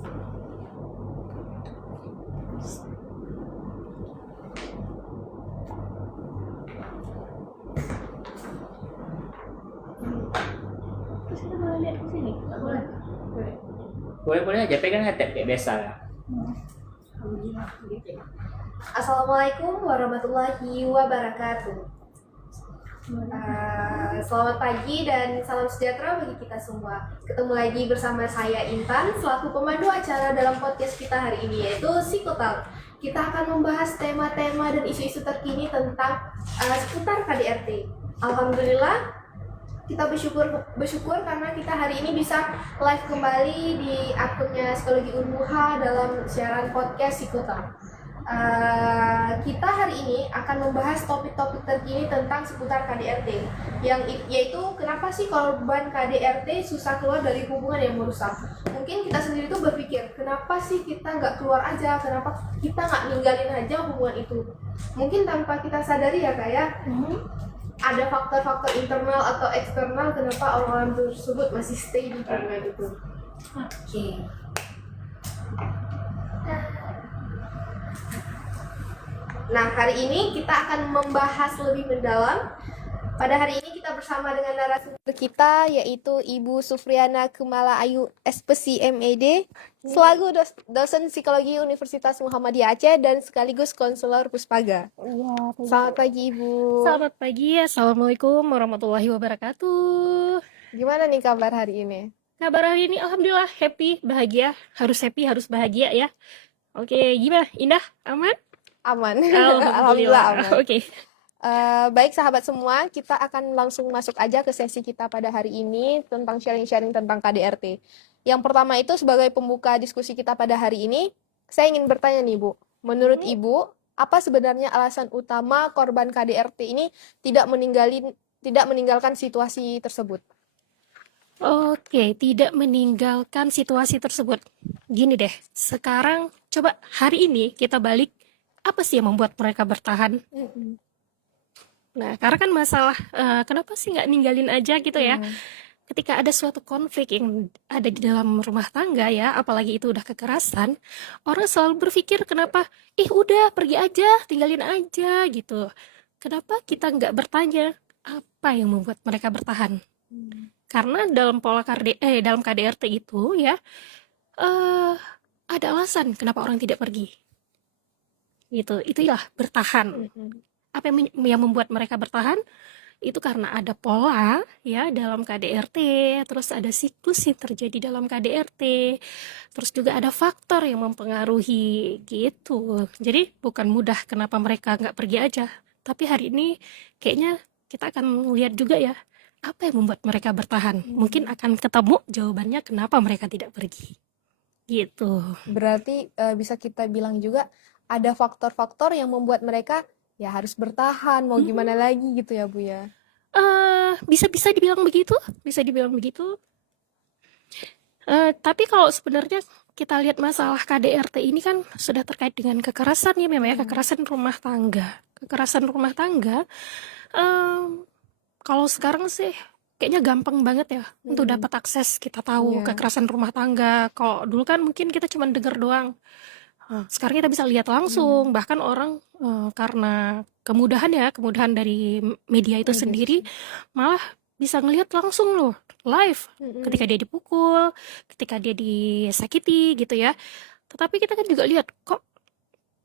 Terus kita boleh lihat ke sini? Nggak boleh? Boleh aja, pegang aja kayak biasa lah. Assalamualaikum warahmatullahi wabarakatuh. Selamat pagi dan salam sejahtera bagi kita semua. Ketemu lagi bersama saya Intan selaku pemandu acara dalam podcast kita hari ini, yaitu Psikotalk. Kita akan membahas tema-tema dan isu-isu terkini tentang seputar KDRT. Alhamdulillah kita bersyukur karena kita hari ini bisa live kembali di akunnya Psikologi Unmuha dalam siaran podcast Psikotalk. Kita hari ini akan membahas topik-topik terkini tentang seputar KDRT, yaitu kenapa sih korban KDRT susah keluar dari hubungan yang merusak. Mungkin kita sendiri tuh berpikir, kenapa sih kita nggak keluar aja, kenapa kita nggak ninggalin aja hubungan itu. Mungkin tanpa kita sadari ya kayak ada faktor-faktor internal atau eksternal kenapa orang-orang tersebut masih stay di hubungan itu. Oke. Nah, hari ini kita akan membahas lebih mendalam. Pada hari ini kita bersama dengan narasumber kita, yaitu Ibu Sufriana Kemala Ayu, SPSI MED, selaku dosen psikologi Universitas Muhammadiyah Aceh dan sekaligus konselor Puspaga. Iya. Selamat pagi, Ibu. Selamat pagi. Assalamualaikum warahmatullahi wabarakatuh. Gimana nih kabar hari ini? Kabar hari ini alhamdulillah happy, bahagia. Harus happy, harus bahagia ya. Oke, gimana? Indah? Aman? Aman. Alhamdulillah. aman. Oke. Baik sahabat semua, kita akan langsung masuk aja ke sesi kita pada hari ini tentang sharing-sharing tentang KDRT. Yang pertama itu sebagai pembuka diskusi kita pada hari ini, saya ingin bertanya nih Bu, menurut Ibu, apa sebenarnya alasan utama korban KDRT ini tidak meninggalkan situasi tersebut? Oke, tidak meninggalkan situasi tersebut. Gini deh, sekarang coba hari ini kita balik, apa sih yang membuat mereka bertahan? Nah, karena kan masalah kenapa sih nggak ninggalin aja gitu ya? Ketika ada suatu konflik yang ada di dalam rumah tangga ya, apalagi itu udah kekerasan, orang selalu berpikir kenapa, udah pergi aja, tinggalin aja gitu. Kenapa kita nggak bertanya apa yang membuat mereka bertahan? Karena dalam pola dalam KDRT itu ya, ada alasan kenapa orang tidak pergi. Gitu, itulah bertahan. Apa yang membuat mereka bertahan? Itu karena ada pola ya dalam KDRT, terus ada siklus yang terjadi dalam KDRT, terus juga ada faktor yang mempengaruhi gitu. Jadi bukan mudah kenapa mereka nggak pergi aja, tapi hari ini kayaknya kita akan lihat juga ya apa yang membuat mereka bertahan. Mungkin akan ketemu jawabannya kenapa mereka tidak pergi gitu. Berarti bisa kita bilang juga ada faktor-faktor yang membuat mereka ya harus bertahan, mau gimana lagi gitu ya Bu ya? Bisa dibilang begitu, tapi kalau sebenarnya kita lihat masalah KDRT ini kan sudah terkait dengan kekerasan ya memang ya, kekerasan rumah tangga. Kalau sekarang sih kayaknya gampang banget ya untuk dapat akses. Kita tahu kekerasan rumah tangga. Kalau dulu kan mungkin kita cuma dengar doang. Sekarang kita bisa lihat langsung, bahkan orang karena kemudahan dari media itu sendiri, malah bisa ngelihat langsung loh, live, ketika dia dipukul, ketika dia disakiti gitu ya. Tetapi kita kan juga lihat, kok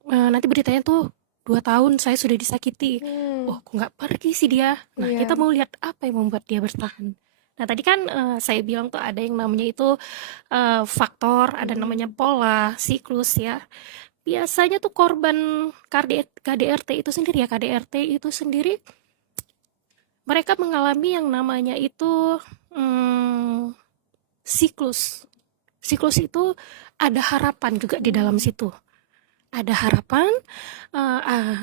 nanti beritanya tuh 2 tahun saya sudah disakiti, kok nggak pergi sih dia. Nah, kita mau lihat apa yang membuat dia bertahan. Nah, tadi kan saya bilang tuh ada yang namanya itu faktor, ada namanya pola, siklus ya. Biasanya tuh korban KDRT itu sendiri, mereka mengalami yang namanya itu siklus. Siklus itu ada harapan juga di dalam situ. Ada harapan,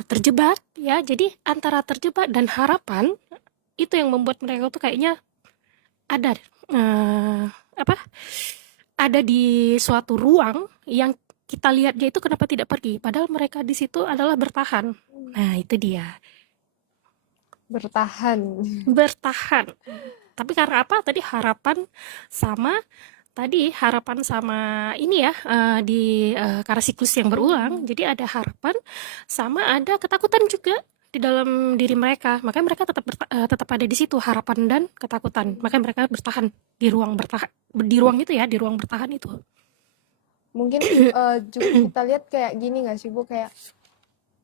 terjebak ya. Jadi antara terjebak dan harapan itu yang membuat mereka tuh kayaknya ada ada di suatu ruang yang kita lihat dia itu kenapa tidak pergi, padahal mereka di situ adalah bertahan. Nah, itu dia. Bertahan. Tapi karena apa? Tadi harapan sama tadi harapan sama ini ya, karena siklus yang berulang, jadi ada harapan sama ada ketakutan juga di dalam diri mereka. Makanya mereka tetap ada di situ, harapan dan ketakutan. Makanya mereka bertahan di ruang itu ya, di ruang bertahan itu. Mungkin juga kita lihat kayak gini nggak sih Bu, kayak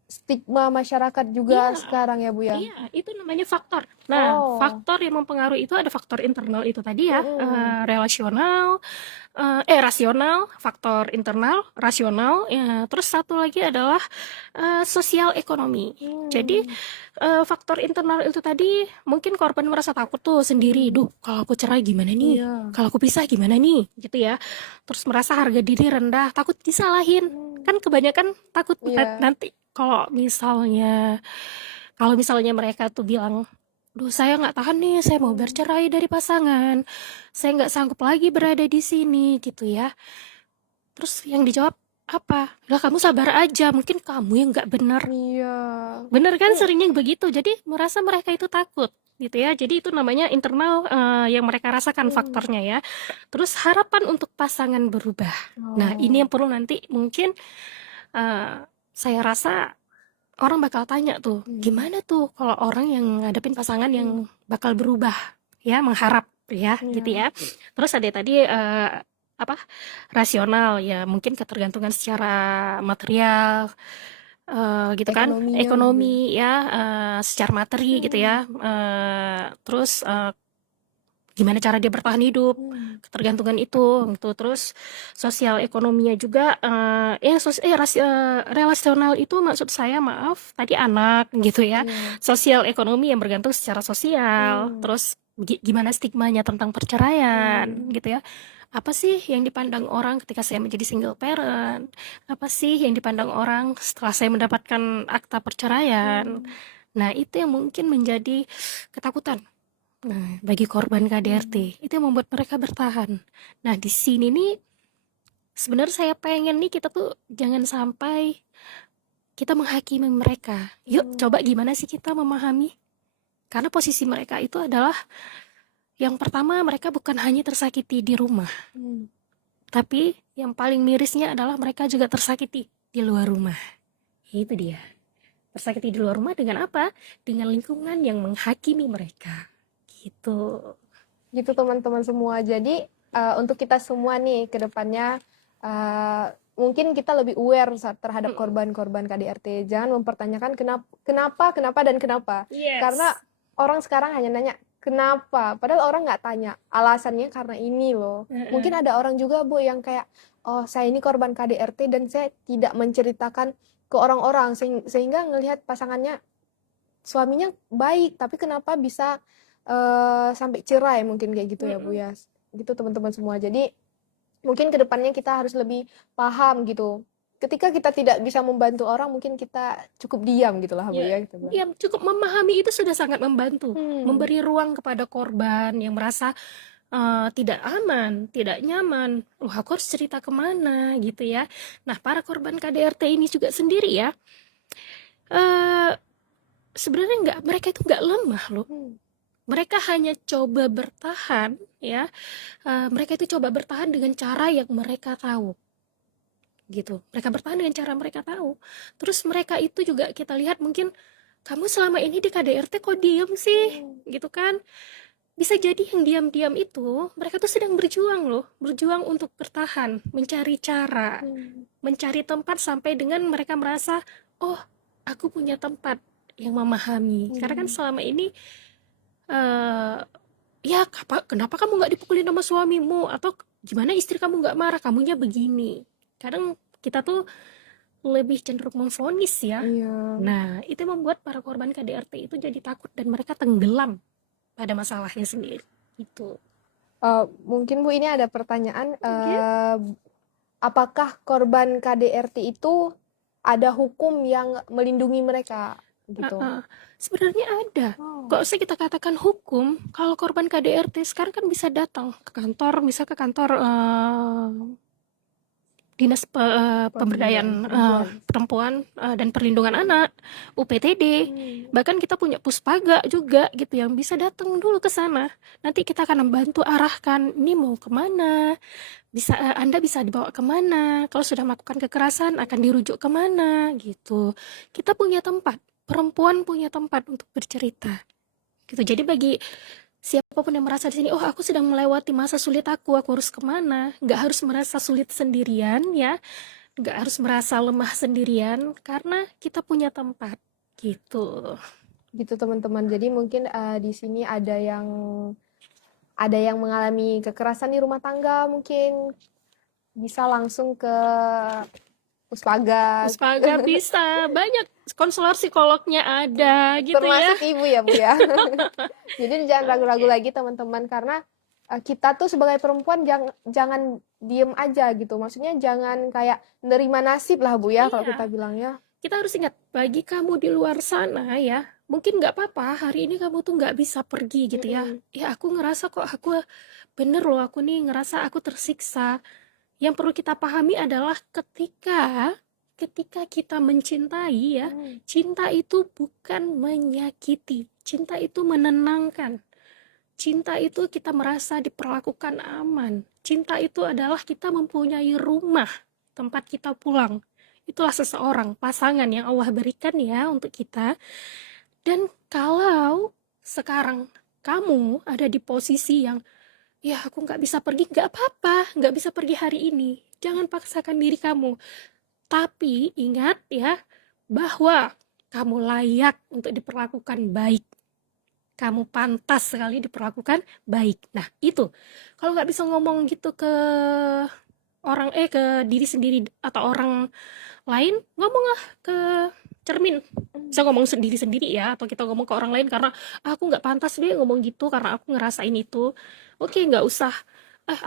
stigma masyarakat juga Iya. sekarang ya Bu ya. Iya, itu namanya faktor. Nah, faktor yang mempengaruhi itu ada faktor internal itu tadi ya, rasional, faktor internal, rasional, ya, terus satu lagi adalah sosial ekonomi. Jadi faktor internal itu tadi mungkin korban merasa takut tuh sendiri, duh kalau aku cerai gimana nih, Iya. kalau aku pisah gimana nih, gitu ya. Terus merasa harga diri rendah, takut disalahin, kan kebanyakan takut Iya. nanti kalau misalnya mereka tuh bilang, duh saya nggak tahan nih, saya mau bercerai dari pasangan, saya nggak sanggup lagi berada di sini gitu ya. Terus yang dijawab apa? Lah kamu sabar aja, mungkin kamu yang nggak benar. Iya. Bener kan, seringnya begitu. Jadi merasa mereka itu takut gitu ya. Jadi itu namanya internal yang mereka rasakan faktornya ya. Terus harapan untuk pasangan berubah. Nah ini yang perlu nanti mungkin saya rasa orang bakal tanya tuh, gimana tuh kalau orang yang ngadepin pasangan yang bakal berubah ya, mengharap ya, gitu ya. Terus ada tadi rasional ya, mungkin ketergantungan secara material gitu kan, Ekonominya ekonomi ya, secara materi gitu ya. Terus gimana cara dia bertahan hidup, ketergantungan itu gitu. Terus sosial ekonominya juga, relasional itu maksud saya, maaf tadi anak gitu ya. Sosial ekonomi yang bergantung secara sosial. Terus gimana stigmanya tentang perceraian gitu ya. Apa sih yang dipandang orang ketika saya menjadi single parent, apa sih yang dipandang orang setelah saya mendapatkan akta perceraian. Nah itu yang mungkin menjadi ketakutan. Nah, bagi korban KDRT, itu yang membuat mereka bertahan. Nah, di sini nih, sebenarnya saya pengen nih kita tuh jangan sampai kita menghakimi mereka. Yuk, coba gimana sih kita memahami? Karena posisi mereka itu adalah, yang pertama mereka bukan hanya tersakiti di rumah, tapi yang paling mirisnya adalah mereka juga tersakiti di luar rumah. Itu dia. Tersakiti di luar rumah dengan apa? Dengan lingkungan yang menghakimi mereka. Gitu teman-teman semua. Jadi untuk kita semua nih ke depannya mungkin kita lebih aware terhadap korban-korban KDRT. Jangan mempertanyakan kenapa dan kenapa. Karena orang sekarang hanya nanya kenapa, padahal orang nggak tanya alasannya karena ini loh. Mungkin ada orang juga Bu yang kayak, oh saya ini korban KDRT dan saya tidak menceritakan ke orang-orang sehingga ngelihat pasangannya, suaminya baik tapi kenapa bisa sampai cerai, mungkin kayak gitu ya Bu ya. Gitu teman-teman semua. Jadi mungkin kedepannya kita harus lebih paham gitu. Ketika kita tidak bisa membantu orang, mungkin kita cukup diam gitulah Bu ya. Diam, cukup memahami itu sudah sangat membantu. Memberi ruang kepada korban yang merasa tidak aman, tidak nyaman. Aku harus cerita kemana gitu ya. Nah, para korban KDRT ini juga sendiri ya, sebenarnya mereka itu nggak lemah loh. Mereka hanya coba bertahan ya. Mereka itu coba bertahan dengan cara yang mereka tahu. Gitu. Mereka bertahan dengan cara mereka tahu. Terus mereka itu juga kita lihat mungkin, kamu selama ini di KDRT kok diem sih? Gitu kan. Bisa jadi yang diam-diam itu mereka tuh sedang berjuang loh, berjuang untuk bertahan, mencari cara, mencari tempat sampai dengan mereka merasa, oh aku punya tempat yang memahami. Karena kan selama ini ya kenapa kamu nggak dipukulin sama suamimu, atau gimana istri kamu nggak marah, kamunya begini. Kadang kita tuh lebih cenderung memvonis ya. Nah itu membuat para korban KDRT itu jadi takut dan mereka tenggelam pada masalahnya sendiri. Itu mungkin Bu ini ada pertanyaan, apakah korban KDRT itu ada hukum yang melindungi mereka gitu? Sebenarnya ada. Kok usah kita katakan hukum, kalau korban KDRT sekarang kan bisa datang ke kantor, bisa ke kantor Dinas Pemberdayaan Perempuan dan Perlindungan Anak, UPTD. Bahkan kita punya Puspaga juga gitu yang bisa datang dulu ke sana. Nanti kita akan membantu arahkan ini mau kemana, Anda bisa dibawa kemana, kalau sudah melakukan kekerasan akan dirujuk kemana gitu. Kita punya tempat, perempuan punya tempat untuk bercerita gitu. Jadi bagi siapapun yang merasa di sini, oh aku sedang melewati masa sulit aku harus kemana, nggak harus merasa sulit sendirian ya, nggak harus merasa lemah sendirian, karena kita punya tempat gitu. Gitu teman-teman. Jadi mungkin di sini ada yang mengalami kekerasan di rumah tangga, mungkin bisa langsung ke Puspaga, Bisa, banyak konselor psikolognya ada gitu ya. termasuk ibu ya Bu ya. Jadi jangan ragu-ragu lagi teman-teman, karena kita tuh sebagai perempuan jangan diem aja gitu. Maksudnya jangan kayak nerima nasib lah Bu ya, kalau Iya. kita bilang ya. Kita harus ingat, bagi kamu di luar sana ya, mungkin nggak apa-apa hari ini kamu tuh nggak bisa pergi gitu ya. Ya aku ngerasa kok aku bener loh, aku nih ngerasa aku tersiksa. Yang perlu kita pahami adalah ketika kita mencintai ya, cinta itu bukan menyakiti, cinta itu menenangkan. Cinta itu kita merasa diperlakukan aman. Cinta itu adalah kita mempunyai rumah, tempat kita pulang. Itulah seseorang, pasangan yang Allah berikan ya untuk kita. Dan kalau sekarang kamu ada di posisi yang, ya aku nggak bisa pergi, nggak apa-apa, nggak bisa pergi hari ini. Jangan paksakan diri kamu. Tapi ingat ya, bahwa kamu layak untuk diperlakukan baik. Kamu pantas sekali diperlakukan baik. Nah itu, kalau nggak bisa ngomong gitu ke orang, ke diri sendiri atau orang lain, ngomonglah ke cermin. Bisa ngomong sendiri-sendiri ya, atau kita ngomong ke orang lain karena aku nggak pantas deh ngomong gitu karena aku ngerasain itu. Oke, nggak usah.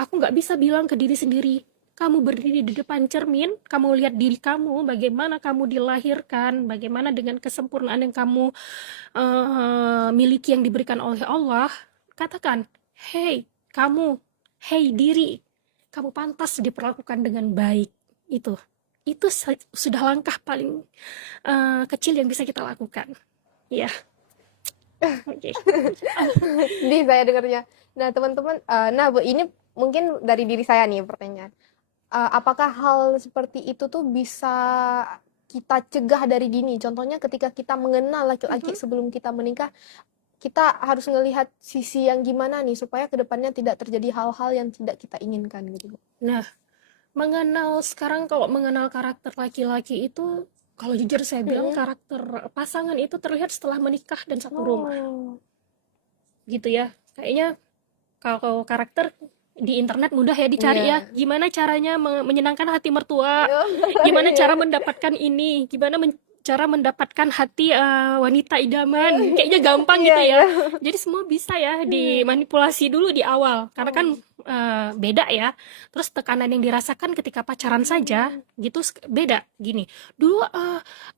Aku nggak bisa bilang ke diri sendiri. Kamu berdiri di depan cermin, kamu lihat diri kamu, bagaimana kamu dilahirkan, bagaimana dengan kesempurnaan yang kamu miliki yang diberikan oleh Allah. Katakan, hei kamu, hei diri, kamu pantas diperlakukan dengan baik. Itu sudah langkah paling kecil yang bisa kita lakukan. Ya. Oke. Sedih saya dengarnya. Nah teman-teman, Bu, ini mungkin dari diri saya nih pertanyaan. Apakah hal seperti itu tuh bisa kita cegah dari dini? Contohnya ketika kita mengenal laki-laki sebelum kita menikah, kita harus melihat sisi yang gimana nih supaya kedepannya tidak terjadi hal-hal yang tidak kita inginkan gitu. Nah, sekarang kalau mengenal karakter laki-laki itu, kalau jujur saya bilang karakter pasangan itu terlihat setelah menikah dan satu rumah. Gitu ya. Kayaknya kalau karakter di internet mudah ya dicari ya. Gimana caranya menyenangkan hati mertua, gimana cara mendapatkan ini, gimana cara mendapatkan hati wanita idaman. Kayaknya gampang gitu ya. Jadi semua bisa ya dimanipulasi dulu di awal. Karena kan beda ya. Terus tekanan yang dirasakan ketika pacaran saja gitu beda. Gini, dulu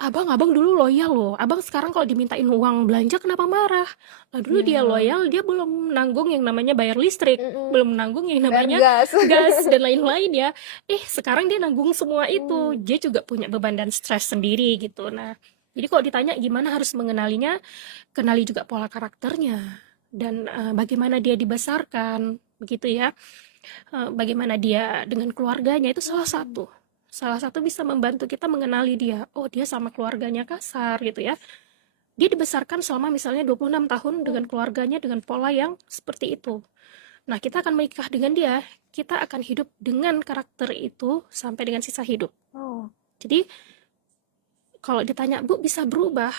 abang dulu loyal loh. Abang sekarang kalau dimintain uang belanja kenapa marah? Lah dulu dia loyal, dia belum nanggung yang namanya bayar listrik, belum nanggung yang namanya gas dan lain-lain ya. Sekarang dia nanggung semua itu. Dia juga punya beban dan stres sendiri gitu. Nah, jadi kalau ditanya gimana harus mengenalinya, kenali juga pola karakternya dan bagaimana dia dibesarkan, begitu ya. Bagaimana dia dengan keluarganya itu salah satu bisa membantu kita mengenali dia. Oh, dia sama keluarganya kasar gitu ya. Dia dibesarkan selama misalnya 26 tahun dengan keluarganya dengan pola yang seperti itu. Nah, kita akan menikah dengan dia, kita akan hidup dengan karakter itu sampai dengan sisa hidup. Jadi kalau ditanya, Bu bisa berubah?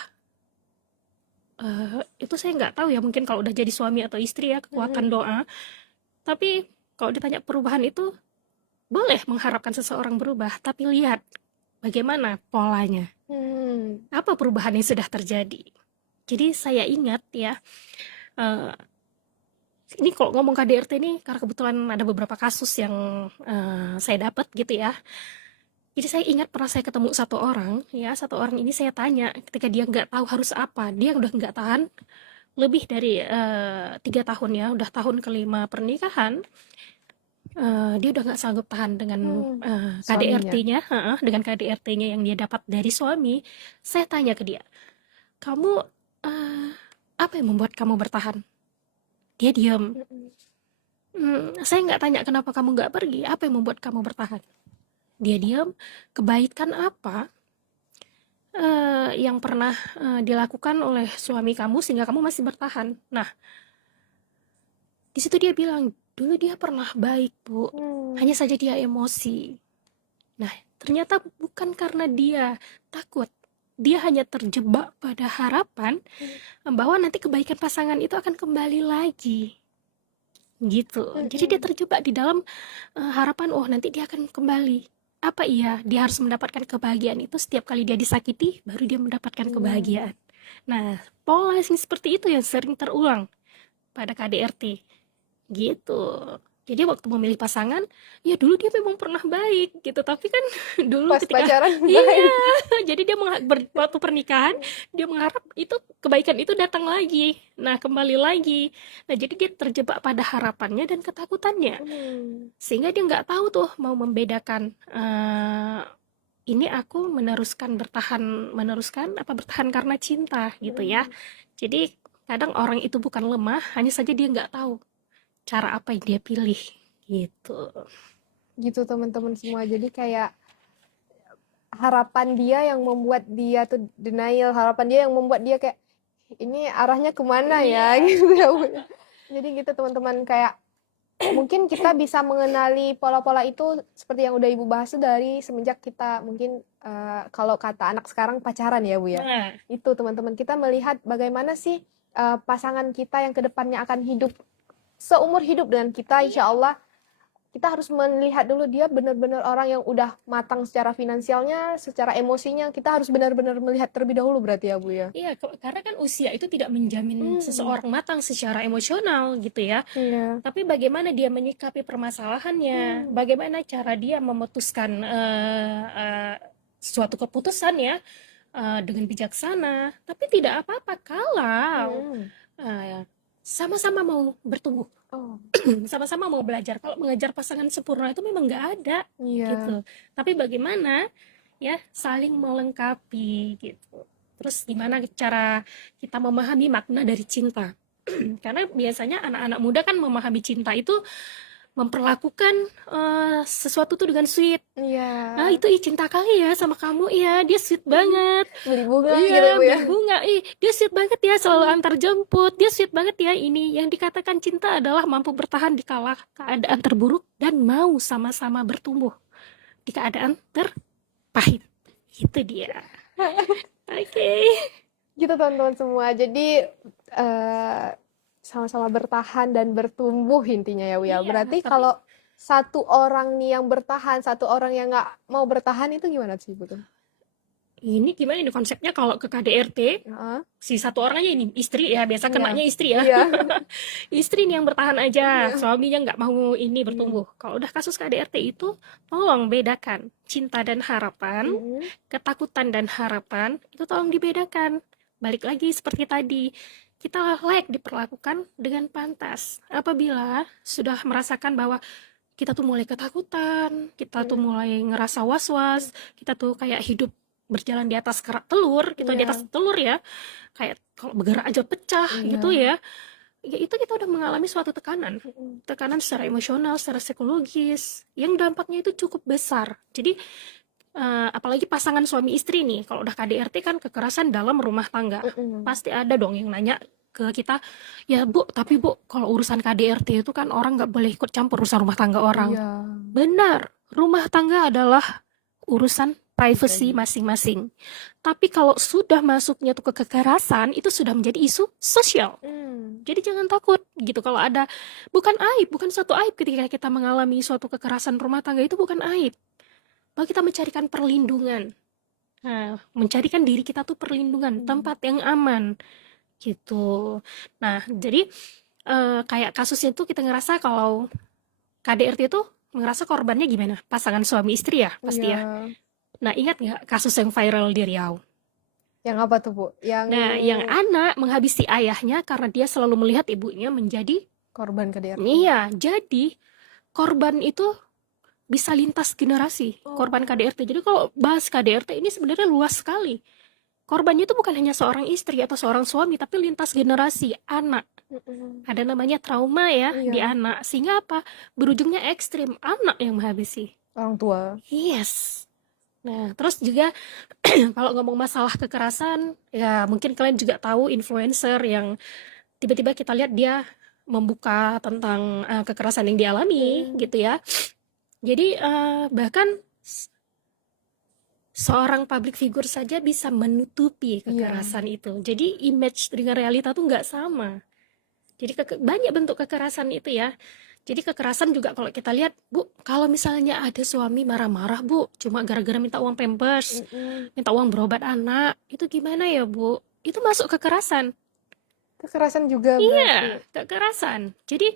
Itu saya nggak tahu ya, mungkin kalau udah jadi suami atau istri ya, kekuatan doa. Tapi kalau ditanya perubahan itu, boleh mengharapkan seseorang berubah, tapi lihat bagaimana polanya. Apa perubahan yang sudah terjadi. Jadi saya ingat ya, ini kalau ngomong KDRT ini, karena kebetulan ada beberapa kasus yang saya dapat gitu ya. Jadi saya ingat pernah saya ketemu satu orang ini saya tanya ketika dia nggak tahu harus apa, dia udah nggak tahan lebih dari 3 tahun ya, udah tahun ke-5 pernikahan. dia udah nggak sanggup tahan dengan Suaminya. KDRT-nya, dengan KDRT-nya yang dia dapat dari suami. Saya tanya ke dia, kamu apa yang membuat kamu bertahan? Dia diam. Saya nggak tanya kenapa kamu nggak pergi, apa yang membuat kamu bertahan? Dia diam. Kebaikan apa yang pernah dilakukan oleh suami kamu sehingga kamu masih bertahan? Nah, di situ dia bilang, dulu dia pernah baik, Bu. Hanya saja dia emosi. Nah, ternyata bukan karena dia takut. Dia hanya terjebak pada harapan bahwa nanti kebaikan pasangan itu akan kembali lagi. Gitu. Jadi dia terjebak di dalam harapan, oh nanti dia akan kembali. Apa iya dia harus mendapatkan kebahagiaan itu setiap kali dia disakiti, baru dia mendapatkan kebahagiaan. Nah, pola yang seperti itu yang sering terulang pada KDRT. Gitu. Jadi waktu memilih pasangan, ya dulu dia memang pernah baik gitu, tapi kan dulu Pas ketika pacaran iya, baik. jadi dia waktu pernikahan dia mengharap itu kebaikan itu datang lagi. Nah, kembali lagi. Nah, jadi dia terjebak pada harapannya dan ketakutannya. Sehingga dia nggak tahu tuh mau membedakan ini aku meneruskan bertahan karena cinta gitu ya. Jadi kadang orang itu bukan lemah, hanya saja dia nggak tahu cara apa yang dia pilih gitu. Gitu teman-teman semua. Jadi kayak harapan dia yang membuat dia tuh denial, harapan dia yang membuat dia kayak ini arahnya kemana ya gitu ya Bu. Jadi gitu teman-teman, kayak mungkin kita bisa mengenali pola-pola itu seperti yang udah Ibu bahas tuh dari semenjak kita mungkin kalau kata anak sekarang pacaran ya Bu ya. Nah, Itu teman-teman, kita melihat bagaimana sih pasangan kita yang kedepannya akan hidup seumur hidup dengan kita, insya Allah. Kita harus melihat dulu dia benar-benar orang yang udah matang secara finansialnya, secara emosinya. Kita harus benar-benar melihat terlebih dahulu berarti ya Bu ya. iya, karena kan usia itu tidak menjamin seseorang matang secara emosional gitu ya. Iya. Tapi bagaimana dia menyikapi permasalahannya, bagaimana cara dia memutuskan suatu keputusan ya dengan bijaksana. Tapi tidak apa-apa kalau sama-sama mau bertumbuh, Oh, sama-sama mau belajar. Kalau mengejar pasangan sempurna itu memang nggak ada iya. gitu. Tapi bagaimana ya saling melengkapi gitu. Terus gimana cara kita memahami makna dari cinta? Karena biasanya anak-anak muda kan memahami cinta itu memperlakukan sesuatu tuh dengan sweet. Iya. Ah, itu cinta kali ya sama kamu ya, dia sweet banget. Beli bunga Iya, gitu Bu ya. beli bunga. Dia sweet banget ya, selalu antar jemput. Dia sweet banget ya ini. Yang dikatakan cinta adalah mampu bertahan di kala keadaan terburuk dan mau sama-sama bertumbuh di keadaan terpahit. Itu dia. Oke. Gitu teman-teman semua. Jadi sama-sama bertahan dan bertumbuh intinya ya Bu ya. Iya, Berarti tapi- kalau satu orang nih yang bertahan, satu orang yang nggak mau bertahan itu gimana sih Bu tuh? Ini gimana ini konsepnya kalau ke KDRT, Heeh. si satu orangnya ini istri ya, biasa Iya. kenanya istri ya. Iya. Istri nih yang bertahan aja, suaminya nggak mau ini bertumbuh. Kalau udah kasus KDRT itu, tolong bedakan cinta dan harapan, ketakutan dan harapan, itu tolong dibedakan. Balik lagi seperti tadi, kita layak diperlakukan dengan pantas. Apabila sudah merasakan bahwa kita tuh mulai ketakutan, kita tuh mulai ngerasa was-was, kita tuh kayak hidup berjalan di atas kerak telur, kita di Iya. atas telur ya, kayak kalau bergerak aja pecah gitu ya. Ya itu kita udah mengalami suatu tekanan secara emosional, secara psikologis, yang dampaknya itu cukup besar. Jadi apalagi pasangan suami istri nih, kalau udah KDRT kan kekerasan dalam rumah tangga, pasti ada dong yang nanya ke kita, ya Bu, tapi Bu, kalau urusan KDRT itu kan orang nggak boleh ikut campur urusan rumah tangga orang. Iya. Benar, rumah tangga adalah urusan privacy masing-masing. Tapi kalau sudah masuknya tuh ke kekerasan, itu sudah menjadi isu sosial. Jadi jangan takut gitu kalau ada, bukan aib, bukan suatu aib ketika kita mengalami suatu kekerasan rumah tangga, itu bukan aib. Bahwa kita mencarikan perlindungan. Nah, mencarikan diri kita tuh perlindungan, tempat yang aman gitu. Nah, jadi kayak kasusnya tuh kita ngerasa kalau KDRT itu ngerasa korbannya gimana? Pasangan suami istri ya, pasti ya. Iya. Nah, ingat nggak kasus yang viral di Riau? Yang apa tuh Bu? Yang Nah, yang anak menghabisi ayahnya karena dia selalu melihat ibunya menjadi korban KDRT. iya. Jadi korban itu bisa lintas generasi, korban KDRT. Jadi kalau bahas KDRT ini sebenarnya luas sekali. Korbannya itu bukan hanya seorang istri atau seorang suami, tapi lintas generasi, anak. Ada namanya trauma ya di Iya. anak. Sehingga apa? Berujungnya ekstrim, anak yang menghabisi. Orang tua. Yes. Nah, terus juga kalau ngomong masalah kekerasan, ya mungkin kalian juga tahu influencer yang tiba-tiba kita lihat dia membuka tentang kekerasan yang dialami gitu ya. Jadi bahkan seorang public figure saja bisa menutupi kekerasan itu. Jadi image dengan realita tuh nggak sama. Jadi banyak bentuk kekerasan itu ya. Jadi kekerasan juga kalau kita lihat, Bu, kalau misalnya ada suami marah-marah, Bu, cuma gara-gara minta uang pampers, minta uang berobat anak, itu gimana ya, Bu? Itu masuk kekerasan. Kekerasan juga Iya, berarti. kekerasan. Jadi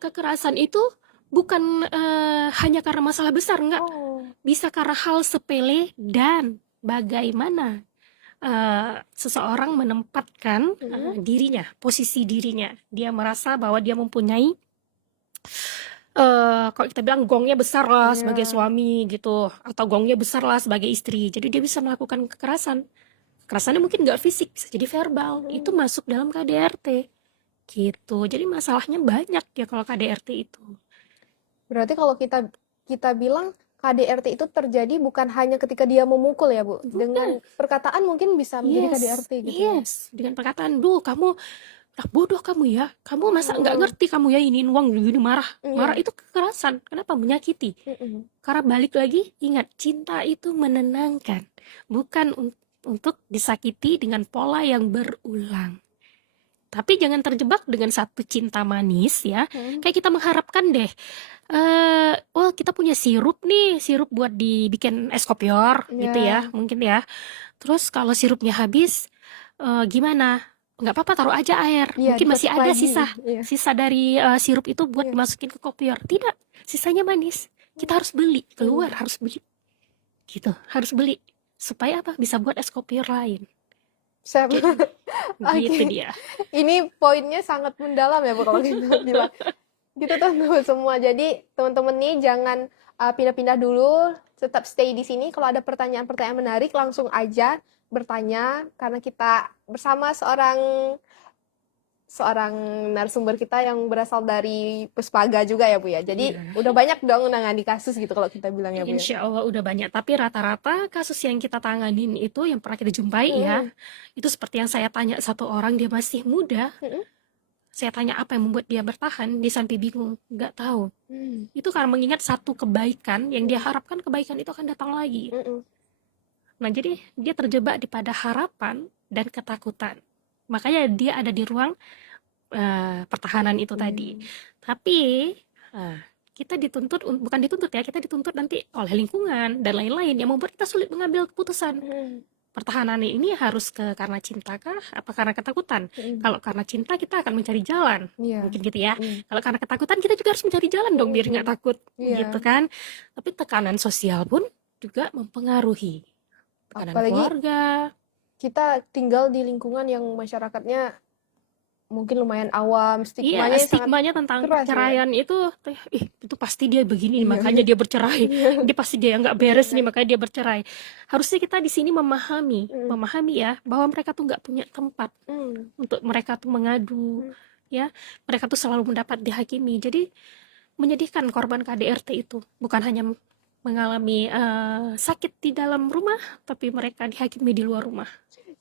kekerasan itu bukan hanya karena masalah besar, enggak. Bisa karena hal sepele dan bagaimana seseorang menempatkan dirinya, posisi dirinya. Dia merasa bahwa dia mempunyai kalau kita bilang gongnya besar lah sebagai suami gitu, atau gongnya besar lah sebagai istri. Jadi dia bisa melakukan kekerasan. Kekerasannya mungkin nggak fisik, bisa jadi verbal. Itu masuk dalam KDRT gitu. Jadi masalahnya banyak ya kalau KDRT itu. Berarti kalau kita bilang KDRT itu terjadi bukan hanya ketika dia memukul ya, Bu. Dengan perkataan mungkin bisa menjadi KDRT gitu. Yes, dengan perkataan, duh kamu bodoh kamu ya, kamu masa nggak ngerti kamu ya, ini uang gini, marah itu kekerasan. Kenapa? Menyakiti. Karena balik lagi, ingat, cinta itu menenangkan, bukan untuk disakiti dengan pola yang berulang. Tapi jangan terjebak dengan satu cinta manis ya. Kayak kita mengharapkan deh, oh kita punya sirup nih, sirup buat dibikin es kopior gitu ya, mungkin ya. Terus kalau sirupnya habis, gimana? Nggak apa-apa, taruh aja air. Mungkin masih ada sisa dari sirup itu buat dimasukin ke kopior. Tidak, sisanya manis. Kita harus beli, keluar harus beli. Gitu, harus beli. Supaya apa? Bisa buat es kopior lain. Gitu dia. Ini poinnya sangat mendalam ya, Bu, kalau kita bilang. Gitu teman-teman semua. Jadi teman-teman nih jangan pindah-pindah dulu, tetap stay di sini. Kalau ada pertanyaan-pertanyaan menarik langsung aja bertanya, karena kita bersama seorang narasumber kita yang berasal dari Puspaga juga ya, Bu ya. Jadi udah banyak dong nangani kasus gitu kalau kita bilang ya, Bu ya. Insya Allah udah banyak. Tapi rata-rata kasus yang kita tanganin itu, yang pernah kita jumpai ya, itu seperti yang saya tanya, satu orang dia masih muda. Saya tanya apa yang membuat dia bertahan, dia sampai bingung, nggak tahu. Itu karena mengingat satu kebaikan yang dia harapkan, kebaikan itu akan datang lagi. Nah, jadi dia terjebak di pada harapan dan ketakutan. Makanya dia ada di ruang pertahanan itu tadi. Tapi kita dituntut, bukan dituntut ya, kita dituntut nanti oleh lingkungan dan lain-lain yang membuat kita sulit mengambil keputusan. Pertahanan ini harus karena cinta kah? Apa karena ketakutan? Kalau karena cinta kita akan mencari jalan, mungkin gitu ya. Kalau karena ketakutan kita juga harus mencari jalan dong biar nggak takut, gitu kan. Tapi tekanan sosial pun juga mempengaruhi. Tekanan Apalagi keluarga. Kita tinggal di lingkungan yang masyarakatnya mungkin lumayan awam, Iya, stigmanya tentang perceraian ya? itu pasti dia begini, makanya dia bercerai. Dia pasti dia nggak beres nih, makanya dia bercerai. Harusnya kita di sini memahami ya, bahwa mereka tuh nggak punya tempat untuk mereka tuh mengadu, ya. Mereka tuh selalu mendapat dihakimi. Jadi menyedihkan korban KDRT itu bukan hanya mengalami sakit di dalam rumah, tapi mereka dihakimi di luar rumah.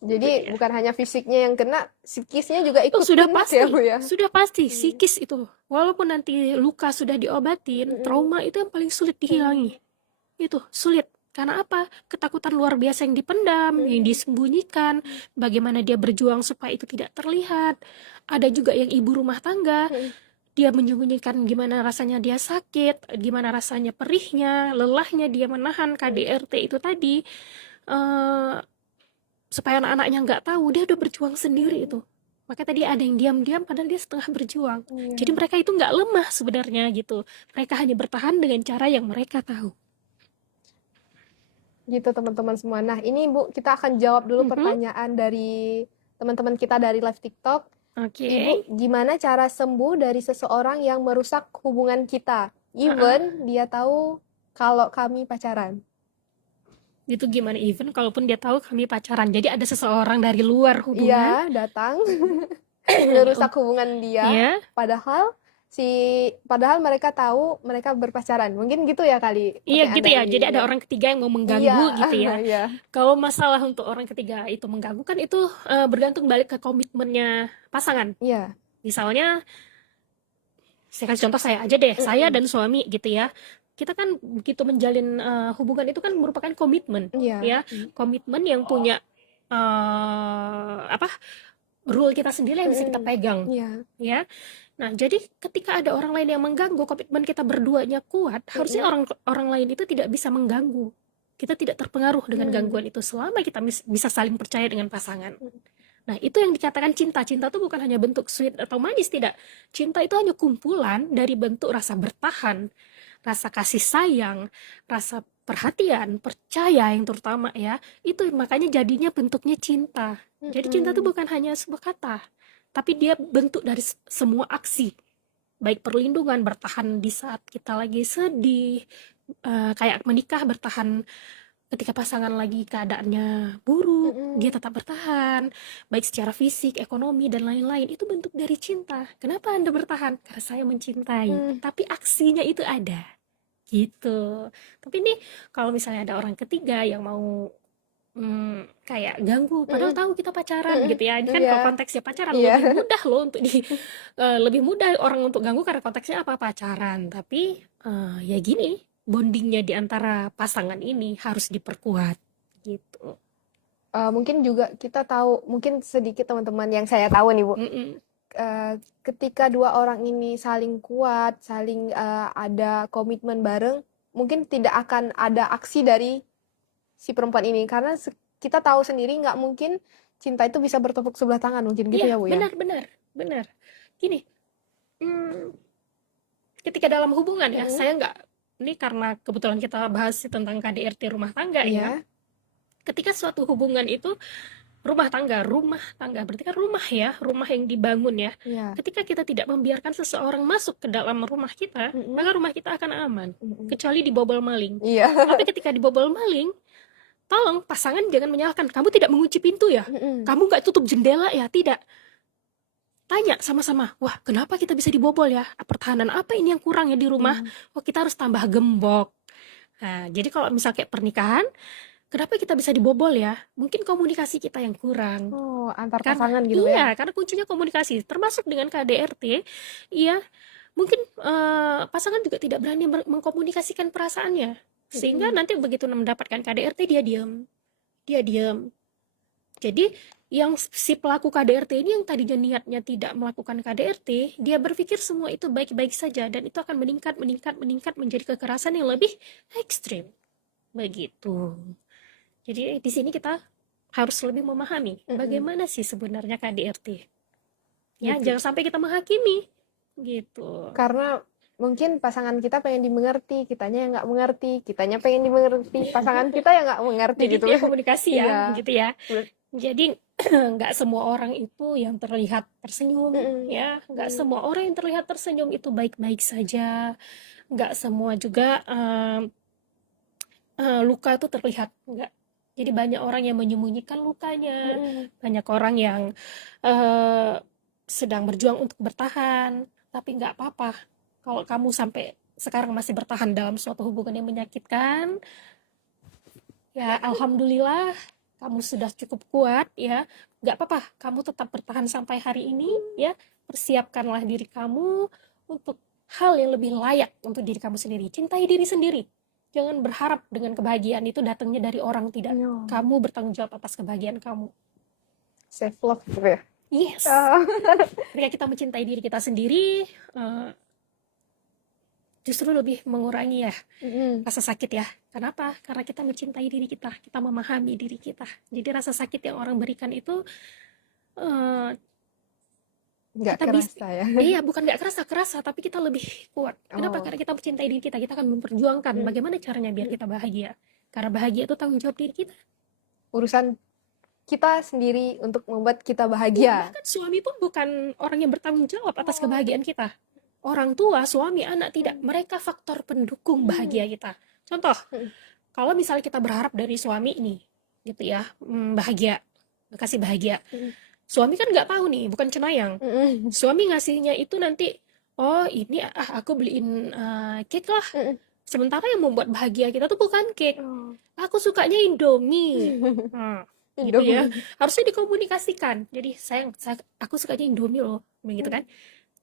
Jadi bukan hanya fisiknya yang kena, psikisnya juga ikut sudah kena pasti ya, Bu ya. Sudah pasti psikis itu. Walaupun nanti luka sudah diobatin, trauma itu yang paling sulit dihilangi. Itu sulit. Karena apa? Ketakutan luar biasa yang dipendam, yang disembunyikan, bagaimana dia berjuang supaya itu tidak terlihat. Ada juga yang ibu rumah tangga, dia menyembunyikan gimana rasanya dia sakit, gimana rasanya perihnya, lelahnya dia menahan KDRT itu tadi. Supaya anak-anaknya nggak tahu, dia udah berjuang sendiri itu. Makanya tadi ada yang diam-diam padahal dia setengah berjuang. Jadi mereka itu nggak lemah sebenarnya gitu. Mereka hanya bertahan dengan cara yang mereka tahu. Gitu teman-teman semua. Nah ini Bu, kita akan jawab dulu pertanyaan dari teman-teman kita dari live TikTok. Oke. Ibu, gimana cara sembuh dari seseorang yang merusak hubungan kita? Even dia tahu kalau kami pacaran. Itu gimana even kalaupun dia tahu kami pacaran. Jadi ada seseorang dari luar hubungan. Iya, datang merusak hubungan dia. Iya. Padahal mereka tahu mereka berpacaran. Mungkin gitu ya kali Iya gitu ya. pertanyaan Jadi dari ada Ida. orang ketiga yang mau mengganggu Iya, gitu ya. iya. Kalau masalah untuk orang ketiga itu mengganggu kan itu bergantung balik ke komitmennya pasangan. Iya. Misalnya, saya kasih contoh saya aja deh, saya Mm-mm. dan suami gitu ya. Kita kan begitu menjalin hubungan itu kan merupakan komitmen, Iya. ya. Komitmen yang punya apa rule kita sendiri yang bisa kita Mm-mm. pegang, Iya. ya. Nah, jadi ketika ada orang lain yang mengganggu komitmen kita berduanya kuat, harusnya orang lain itu tidak bisa mengganggu. Kita tidak terpengaruh dengan gangguan itu selama kita bisa saling percaya dengan pasangan. Nah, itu yang dikatakan cinta. Cinta itu bukan hanya bentuk sweet atau manis, tidak. Cinta itu hanya kumpulan dari bentuk rasa bertahan, rasa kasih sayang, rasa perhatian, percaya yang terutama ya. Itu makanya jadinya bentuknya cinta. Jadi cinta itu bukan hanya sebuah kata, tapi dia bentuk dari semua aksi. Baik perlindungan, bertahan di saat kita lagi sedih, kayak menikah bertahan ketika pasangan lagi keadaannya buruk, dia tetap bertahan, baik secara fisik, ekonomi, dan lain-lain. Itu bentuk dari cinta. Kenapa Anda bertahan? Karena saya mencintai. Tapi aksinya itu ada. Gitu. Tapi ini kalau misalnya ada orang ketiga yang mau kayak ganggu, padahal tahu kita pacaran gitu ya. Ini kan Iya. kalau konteksnya pacaran Iya. lebih mudah loh untuk lebih mudah orang untuk ganggu karena konteksnya apa pacaran. Tapi ya gini, bondingnya di antara pasangan ini harus diperkuat gitu. Mungkin juga kita tahu, mungkin sedikit teman-teman yang saya tahu nih Bu, ketika dua orang ini saling kuat, saling ada komitmen bareng, mungkin tidak akan ada aksi dari si perempuan ini karena kita tahu sendiri nggak mungkin cinta itu bisa bertepuk sebelah tangan, mungkin gitu ya Bu ya. Benar. Gini, ketika dalam hubungan ya, saya nggak, ini karena kebetulan kita bahas tentang KDRT rumah tangga ya. Ketika suatu hubungan itu rumah tangga berarti kan rumah ya, rumah yang dibangun ya. Ketika kita tidak membiarkan seseorang masuk ke dalam rumah kita, maka rumah kita akan aman, kecuali dibobol maling. Tapi ketika dibobol maling, tolong pasangan jangan menyalahkan, kamu tidak mengunci pintu ya, kamu nggak tutup jendela ya, tidak. Tanya sama-sama, wah kenapa kita bisa dibobol ya, pertahanan apa ini yang kurang ya di rumah, kita harus tambah gembok. Nah, jadi kalau misal kayak pernikahan, kenapa kita bisa dibobol ya? Mungkin komunikasi kita yang kurang. Antar pasangan gitu ya. Iya, karena kuncinya komunikasi. Termasuk dengan KDRT, iya, mungkin pasangan juga tidak berani mengkomunikasikan perasaannya. Sehingga nanti begitu mendapatkan KDRT, dia diam. Jadi, yang si pelaku KDRT ini yang tadinya niatnya tidak melakukan KDRT, dia berpikir semua itu baik-baik saja, dan itu akan meningkat menjadi kekerasan yang lebih ekstrim. Begitu. Jadi di sini kita harus lebih memahami bagaimana sih sebenarnya KDRT. Ya, jangan sampai kita menghakimi gitu. Karena mungkin pasangan kita pengen dimengerti, kitanya yang nggak mengerti, kitanya pengen dimengerti, pasangan kita yang nggak mengerti. Jadi gitu. dia komunikasi ya, Iya. gitu ya. Jadi nggak semua orang itu yang terlihat tersenyum, ya. Nggak semua orang yang terlihat tersenyum itu baik-baik saja. Nggak semua juga luka itu terlihat, enggak. Jadi banyak orang yang menyembunyikan lukanya, banyak orang yang sedang berjuang untuk bertahan, tapi nggak apa-apa. Kalau kamu sampai sekarang masih bertahan dalam suatu hubungan yang menyakitkan, ya alhamdulillah kamu sudah cukup kuat ya. Nggak apa-apa, kamu tetap bertahan sampai hari ini ya. Persiapkanlah diri kamu untuk hal yang lebih layak untuk diri kamu sendiri. Cintai diri sendiri. Jangan berharap dengan kebahagiaan itu datangnya dari orang, tidak. Kamu bertanggung jawab atas kebahagiaan kamu. Self love gitu ya. Yes. Ketika kita mencintai diri kita sendiri, justru lebih mengurangi ya rasa sakit ya. Kenapa? Karena kita mencintai diri kita memahami diri kita. Jadi rasa sakit yang orang berikan itu Nggak kita kerasa ya. Iya, bukan nggak kerasa, tapi kita lebih kuat. Kenapa? Karena kita mencintai diri kita akan memperjuangkan bagaimana caranya biar kita bahagia. Karena bahagia itu tanggung jawab diri kita. Urusan kita sendiri untuk membuat kita bahagia. Bahkan suami pun bukan orang yang bertanggung jawab atas kebahagiaan kita. Orang tua, suami, anak tidak. Mereka faktor pendukung bahagia kita. Contoh, kalau misalnya kita berharap dari suami nih, gitu ya, bahagia, kasih bahagia. Suami kan nggak tahu nih, bukan cenayang. Suami ngasihnya itu nanti, oh ini aku beliin cake lah. Sementara yang membuat bahagia kita tuh bukan cake. Aku sukanya Indomie. Gitu ya. Harusnya dikomunikasikan. Jadi aku sukanya Indomie loh, begitu kan?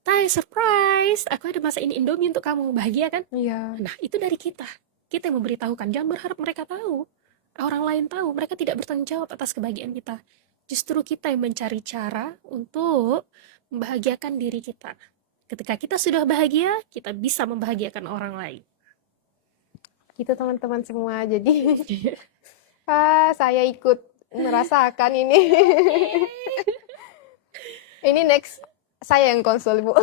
Tai, surprise, aku ada masain Indomie untuk kamu, bahagia kan? Iya. Nah, itu dari kita. Kita yang memberitahukan. Jangan berharap mereka tahu. Orang lain tahu. Mereka tidak bertanggung jawab atas kebahagiaan kita. Justru kita yang mencari cara untuk membahagiakan diri kita. Ketika kita sudah bahagia, kita bisa membahagiakan orang lain. Gitu teman-teman semua. Jadi saya ikut merasakan ini. Ini next saya yang konsul, Bu.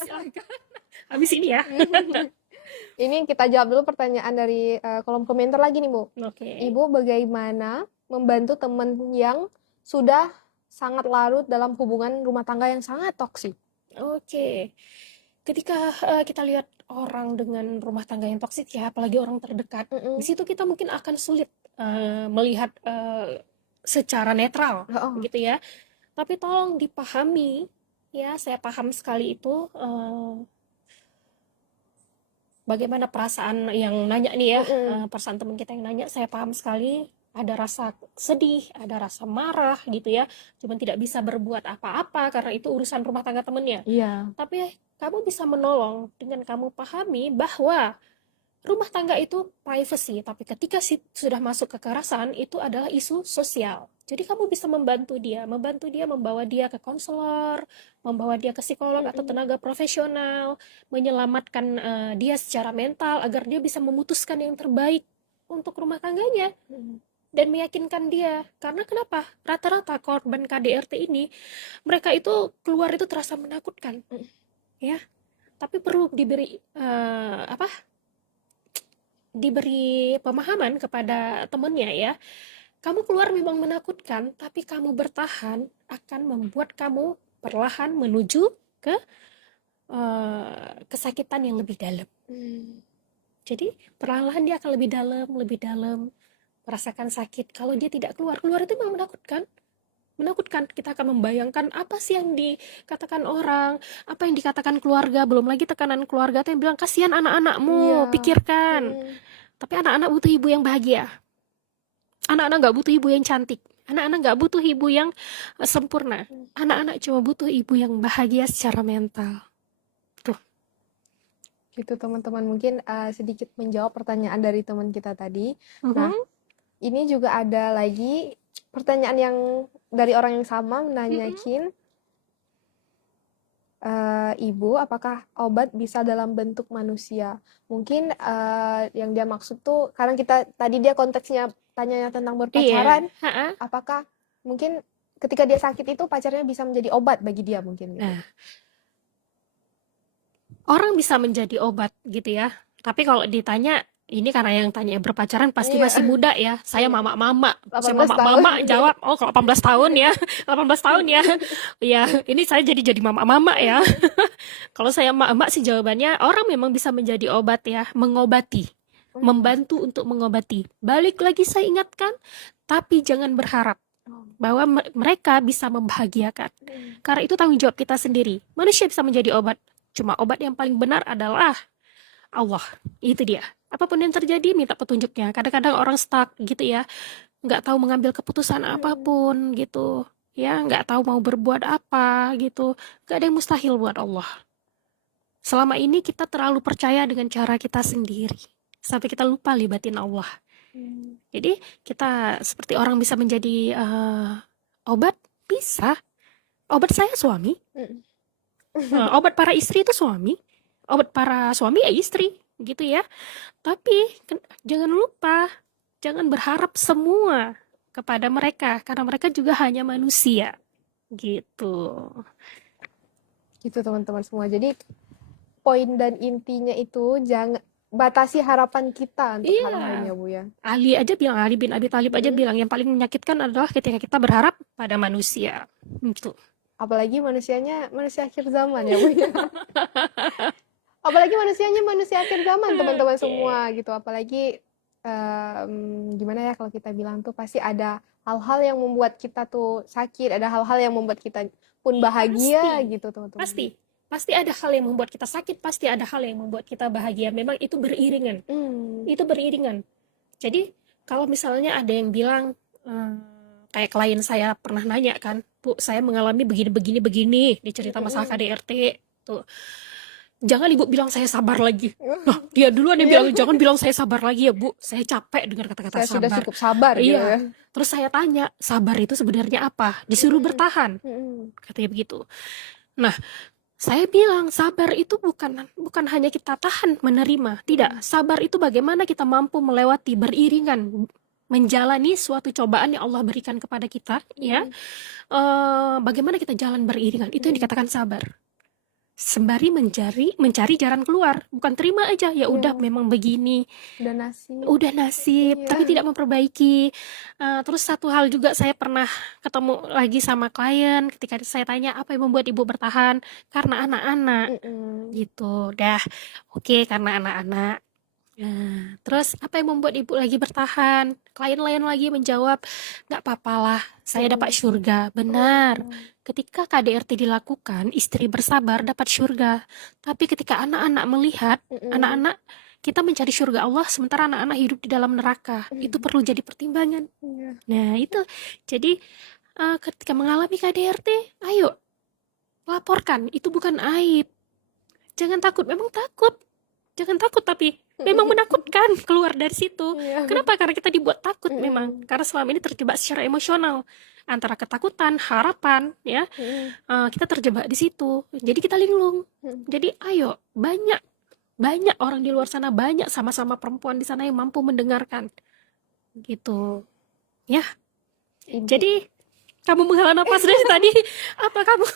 Silakan. Habis ini ya. Ini kita jawab dulu pertanyaan dari kolom komentar lagi nih, Bu. Oke. Ibu bagaimana membantu teman yang sudah sangat larut dalam hubungan rumah tangga yang sangat toksik? Oke. Ketika kita lihat orang dengan rumah tangga yang toksik ya, apalagi orang terdekat, di situ kita mungkin akan sulit melihat secara netral, gitu ya. Tapi tolong dipahami, ya, saya paham sekali itu bagaimana perasaan yang nanya nih ya, perasaan teman kita yang nanya, saya paham sekali. Ada rasa sedih, ada rasa marah gitu ya. Cuman tidak bisa berbuat apa-apa karena itu urusan rumah tangga temennya. Iya. Tapi kamu bisa menolong dengan kamu pahami bahwa rumah tangga itu privacy, tapi ketika sudah masuk kekerasan itu adalah isu sosial. Jadi kamu bisa membantu dia membawa dia ke konselor, membawa dia ke psikolog atau tenaga profesional, menyelamatkan dia secara mental agar dia bisa memutuskan yang terbaik untuk rumah tangganya. Dan meyakinkan dia. Karena kenapa? Rata-rata korban KDRT ini, mereka itu keluar itu terasa menakutkan. Ya. Tapi perlu diberi diberi pemahaman kepada temannya ya. Kamu keluar memang menakutkan, tapi kamu bertahan akan membuat kamu perlahan menuju ke kesakitan yang lebih dalam. Jadi perlahan-lahan dia akan lebih dalam merasakan sakit. Kalau dia tidak keluar itu memang menakutkan. Kita akan membayangkan apa sih yang dikatakan orang, apa yang dikatakan keluarga, belum lagi tekanan keluarga tuh yang bilang kasihan anak-anakmu, pikirkan. Tapi anak-anak butuh ibu yang bahagia. Anak-anak gak butuh ibu yang cantik. Anak-anak gak butuh ibu yang sempurna. Anak-anak cuma butuh ibu yang bahagia secara mental. Tuh. Gitu teman-teman, mungkin sedikit menjawab pertanyaan dari teman kita tadi. Nah, ini juga ada lagi pertanyaan yang dari orang yang sama menanyakin, Ibu, apakah obat bisa dalam bentuk manusia? Mungkin yang dia maksud tuh, karena tadi dia konteksnya tanyanya tentang berpacaran, apakah mungkin ketika dia sakit itu pacarnya bisa menjadi obat bagi dia mungkin? Gitu. Nah, orang bisa menjadi obat gitu ya. Tapi kalau ditanya, ini karena yang tanya berpacaran pasti masih muda ya. Saya mama-mama. Saya mama-mama jawab, oh kalau 18 tahun ya. 18 tahun ya. Ya, ini saya jadi mama-mama ya. Kalau saya mama sih jawabannya, orang memang bisa menjadi obat ya. Mengobati. Membantu untuk mengobati. Balik lagi saya ingatkan, tapi jangan berharap bahwa mereka bisa membahagiakan. Karena itu tanggung jawab kita sendiri. Manusia bisa menjadi obat. Cuma obat yang paling benar adalah Allah. Itu dia. Apapun yang terjadi, minta petunjuknya. Kadang-kadang orang stuck gitu ya. Nggak tahu mengambil keputusan apapun gitu. Ya, nggak tahu mau berbuat apa gitu. Nggak ada yang mustahil buat Allah. Selama ini kita terlalu percaya dengan cara kita sendiri. Sampai kita lupa libatin Allah. Jadi kita seperti orang bisa menjadi obat, bisa. Obat saya suami. Obat para istri itu suami. Obat para suami ya istri. Gitu ya. Tapi jangan lupa, jangan berharap semua kepada mereka, karena mereka juga hanya manusia. Gitu. Gitu teman-teman semua. Jadi poin dan intinya itu batasi harapan kita untuk Iya. hal-hal ini ya Bu ya. Ali bin Abi Thalib aja bilang yang paling menyakitkan adalah ketika kita berharap pada manusia. Gitu. Apalagi manusianya manusia akhir zaman ya Bu ya. Apalagi manusianya manusia akhir zaman teman-teman Oke. semua gitu. Apalagi gimana ya kalau kita bilang tuh pasti ada hal-hal yang membuat kita tuh sakit, ada hal-hal yang membuat kita pun bahagia Pasti. gitu teman-teman. Pasti ada hal yang membuat kita sakit, pasti ada hal yang membuat kita bahagia. Memang itu beriringan. Itu beriringan. Jadi kalau misalnya ada yang bilang kayak klien saya pernah nanya kan, Bu, saya mengalami begini, dia cerita masalah KDRT tuh. Jangan Ibu bilang saya sabar lagi. Nah, dia duluan yang bilang jangan bilang saya sabar lagi ya Bu. Saya capek dengar kata-kata Saya sudah sabar. cukup sabar gitu Iya. ya. Terus saya tanya, sabar itu sebenarnya apa? Disuruh bertahan, katanya begitu. Nah, saya bilang sabar itu bukan hanya kita tahan menerima, tidak. Sabar itu bagaimana kita mampu melewati beriringan menjalani suatu cobaan yang Allah berikan kepada kita, ya. Bagaimana kita jalan beriringan, itu yang dikatakan sabar. Sembari mencari jalan keluar, bukan terima aja, ya udah memang begini, Udah nasib. Iya. tapi tidak memperbaiki. Terus satu hal juga saya pernah ketemu lagi sama klien ketika saya tanya apa yang membuat ibu bertahan, karena anak-anak gitu. Dah, oke, karena anak-anak. Nah, terus apa yang membuat ibu lagi bertahan? Klien lain lagi menjawab, nggak apa-apalah, saya dapat surga. Benar. Ketika KDRT dilakukan, istri bersabar dapat surga. Tapi ketika anak-anak melihat, anak-anak kita mencari surga Allah, sementara anak-anak hidup di dalam neraka. Itu perlu jadi pertimbangan. Nah, itu. Jadi, ketika mengalami KDRT, ayo, laporkan. Itu bukan aib. Jangan takut, memang takut. Jangan takut, tapi memang menakutkan keluar dari situ. Kenapa? Karena kita dibuat takut memang. Karena selama ini terjebak secara emosional. Antara ketakutan, harapan, ya. Kita terjebak di situ. Jadi kita linglung. Jadi ayo, banyak orang di luar sana, banyak sama-sama perempuan di sana yang mampu mendengarkan. Gitu. Ya. Jadi kamu menghela nafas dari tadi. Apa kamu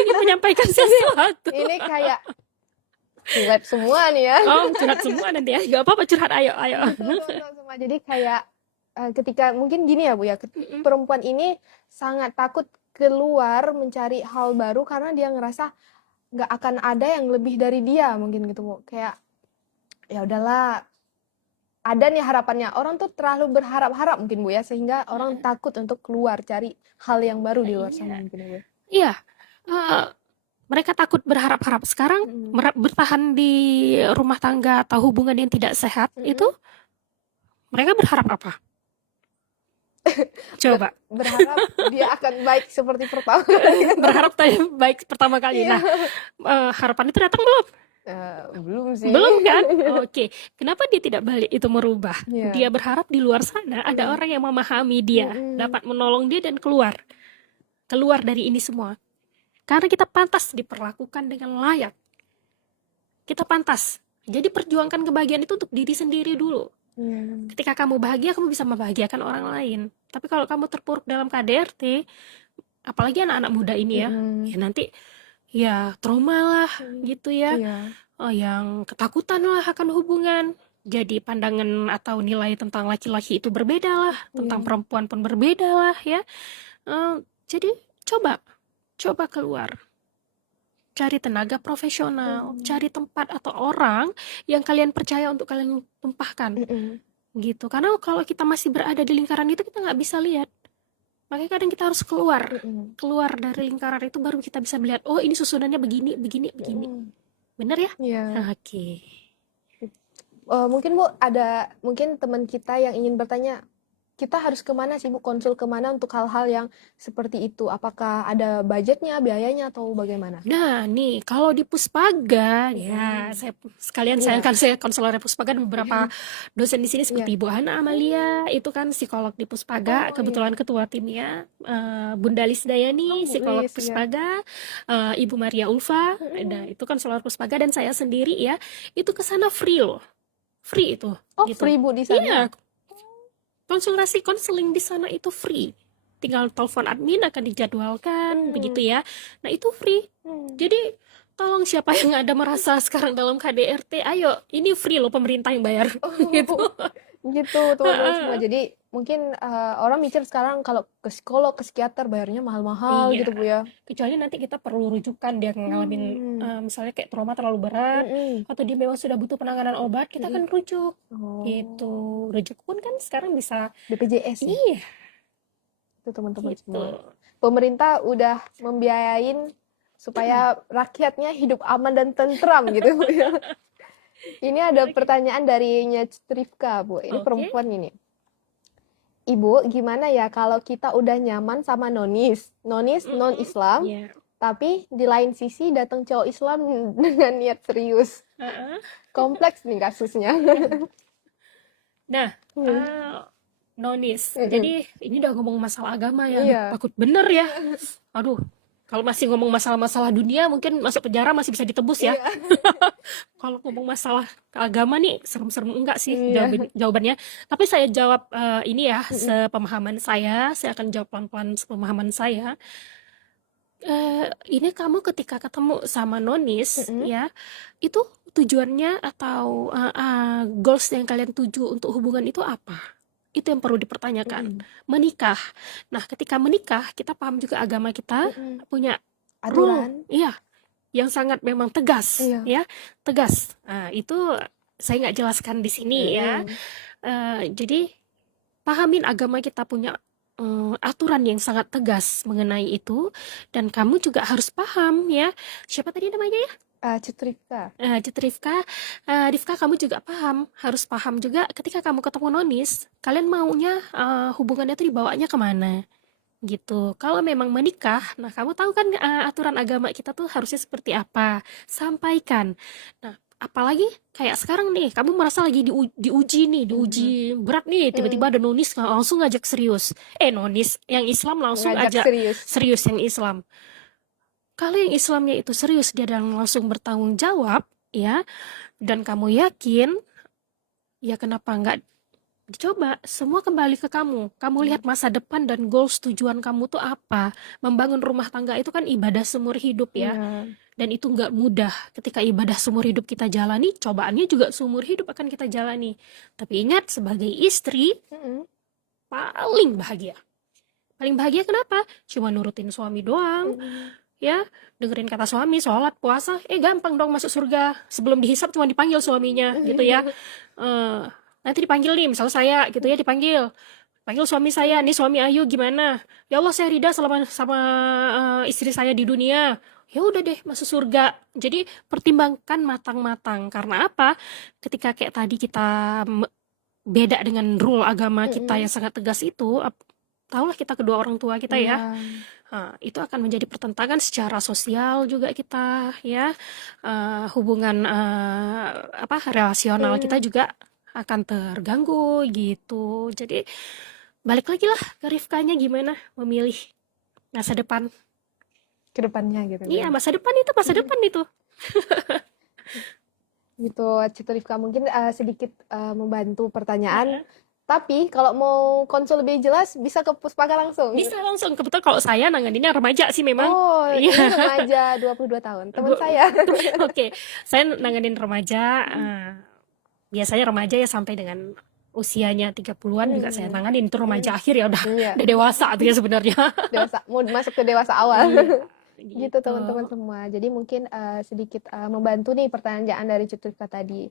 ingin menyampaikan sesuatu? Ini kayak curhat semua nih ya. Oh, curhat semua nanti ya. Gak apa-apa curhat, ayo. Semua. Jadi kayak ketika mungkin gini ya Bu ya, perempuan ini sangat takut keluar mencari hal baru karena dia ngerasa nggak akan ada yang lebih dari dia mungkin gitu Bu. Kayak ya udahlah, ada nih harapannya. Orang tuh terlalu berharap-harap mungkin Bu ya, sehingga orang takut untuk keluar cari hal yang baru di luar sana mungkin ya Bu. Iya. Mereka takut berharap-harap. Sekarang bertahan di rumah tangga atau hubungan yang tidak sehat, itu mereka berharap apa? Coba. Berharap dia akan baik seperti pertama kali. Berharap baik pertama kali. Nah, harapan itu datang belum? Belum sih. Belum kan? Oke. Kenapa dia tidak balik itu merubah? Iya. Dia berharap di luar sana ada orang yang memahami dia, dapat menolong dia dan keluar dari ini semua. Karena kita pantas diperlakukan dengan layak. Kita pantas. Jadi perjuangkan kebahagiaan itu untuk diri sendiri dulu. Ketika kamu bahagia, kamu bisa membahagiakan orang lain. Tapi kalau kamu terpuruk dalam KDRT, apalagi anak-anak muda ini ya, ya nanti ya trauma lah gitu ya. Yang ketakutan lah akan hubungan. Jadi pandangan atau nilai tentang laki-laki itu berbeda lah, tentang perempuan pun berbeda lah ya. Jadi coba keluar. Cari tenaga profesional, cari tempat atau orang yang kalian percaya untuk kalian tumpahkan. Gitu. Karena kalau kita masih berada di lingkaran itu, kita nggak bisa lihat. Makanya kadang kita harus keluar dari lingkaran itu, baru kita bisa melihat, oh ini susunannya begini. Bener ya? Iya. Oke. Mungkin Bu, ada mungkin teman kita yang ingin bertanya, kita harus kemana sih Bu, konsul kemana untuk hal-hal yang seperti itu? Apakah ada budgetnya, biayanya, atau bagaimana? Nah, nih kalau di Puspaga, ya saya konselor Puspaga dan beberapa dosen di sini seperti Ibu Hana Amalia, itu kan psikolog di Puspaga, kebetulan ketua timnya, Bunda Lisdayani, psikolog Lis, Puspaga, Ibu Maria Ulfa, nah itu konselor Puspaga, dan saya sendiri ya, itu ke sana free loh. Free itu. Oh, gitu. free Bu di sana? Iya. Konseling di sana itu free. Tinggal telepon admin akan dijadwalkan, begitu ya. Nah, itu free. Jadi tolong siapa yang ada merasa sekarang dalam KDRT, ayo, ini free loh, pemerintah yang bayar. Gitu. Gitu teman-teman semua. Jadi mungkin orang mikir sekarang kalau ke psikolog, ke psikiater bayarnya mahal-mahal Iya. gitu Bu ya. Kecuali nanti kita perlu rujukan dia ngalamin misalnya kayak trauma terlalu berat Mm-mm. atau dia memang sudah butuh penanganan obat, kita akan rujuk. Oh, Gitu. Rujuk pun kan sekarang bisa. BPJS ya. Iya, Itu teman-teman gitu. semua. Pemerintah udah membiayain supaya rakyatnya hidup aman dan tentram gitu Bu ya. Ini ada pertanyaan dari Rifka Bu. Ini Oke. perempuan ini. Ibu, gimana ya kalau kita udah nyaman sama nonis non-Islam, Iya. tapi di lain sisi datang cowok Islam dengan niat serius. Heeh. Kompleks nih kasusnya. Nah, nonis. Jadi ini udah ngomong masalah agama ya. Iya. Takut bener ya. Aduh, kalau masih ngomong masalah-masalah dunia mungkin masuk penjara masih bisa ditebus ya. Kalau ngomong masalah agama nih serem-serem enggak sih Iya. jawabannya. Tapi saya jawab ini ya, sepemahaman saya akan jawab pelan-pelan sepemahaman saya. Ini kamu ketika ketemu sama nonis ya, itu tujuannya atau goals yang kalian tuju untuk hubungan itu apa? Itu yang perlu dipertanyakan. Menikah. Nah, ketika menikah, kita paham juga agama kita punya Aturan. rule, iya, yang sangat memang tegas, Iya. ya, tegas. Nah, itu saya nggak jelaskan di sini ya. Jadi pahamin agama kita punya aturan yang sangat tegas mengenai itu, dan kamu juga harus paham ya. Siapa tadi namanya ya? Citrika. Rifka, kamu juga harus paham juga ketika kamu ketemu nonis, kalian maunya hubungannya itu dibawanya kemana, gitu. Kalau memang menikah, nah kamu tahu kan aturan agama kita tuh harusnya seperti apa, sampaikan. Nah, apalagi kayak sekarang nih, kamu merasa lagi diuji berat nih, tiba-tiba ada nonis langsung ngajak serius. Nonis yang Islam langsung Ngajak ajak serius. serius yang Islam. Kalau yang Islamnya itu serius, dia dan langsung bertanggung jawab, ya, dan kamu yakin, ya kenapa nggak dicoba? Semua kembali ke kamu. Kamu lihat masa depan dan goals tujuan kamu tuh apa. Membangun rumah tangga itu kan ibadah seumur hidup ya. Iya. Dan itu nggak mudah. Ketika ibadah seumur hidup kita jalani, cobaannya juga seumur hidup akan kita jalani. Tapi ingat, sebagai istri, paling bahagia. Paling bahagia kenapa? Cuma nurutin suami doang. Ya, dengerin kata suami, sholat, puasa, gampang dong masuk surga. Sebelum dihisap cuma dipanggil suaminya, gitu ya. Nanti dipanggil nih, misalnya saya, gitu ya, panggil suami saya, nih suami Ayu gimana? Ya Allah, saya ridha sama istri saya di dunia. Ya udah deh, masuk surga. Jadi pertimbangkan matang-matang. Karena apa? Ketika kayak tadi kita beda dengan rule agama kita yang sangat tegas itu, tahulah kita kedua orang tua kita ya. Itu akan menjadi pertentangan secara sosial juga kita ya, hubungan relasional kita juga akan terganggu gitu. Jadi balik lagi lah ke Rifkanya, gimana memilih masa depan Ke depannya gitu. Iya, masa depan itu. Gitu, Citrifka mungkin sedikit membantu pertanyaan. Tapi kalau mau konsul lebih jelas bisa ke Puspaga langsung. Bisa langsung. Kebetulan kalau saya nanganinnya remaja sih memang. Oh, ini Iya. remaja 22 tahun. Teman saya. Oke, saya nanganin remaja. Biasanya remaja ya sampai dengan usianya 30-an juga saya nanganin. Itu remaja akhir ya udah dewasa tuh ya sebenarnya. Dewasa, mau masuk ke dewasa awal. Gitu. Gitu teman-teman semua. Jadi mungkin sedikit membantu nih pertanyaan dari Citrifka tadi.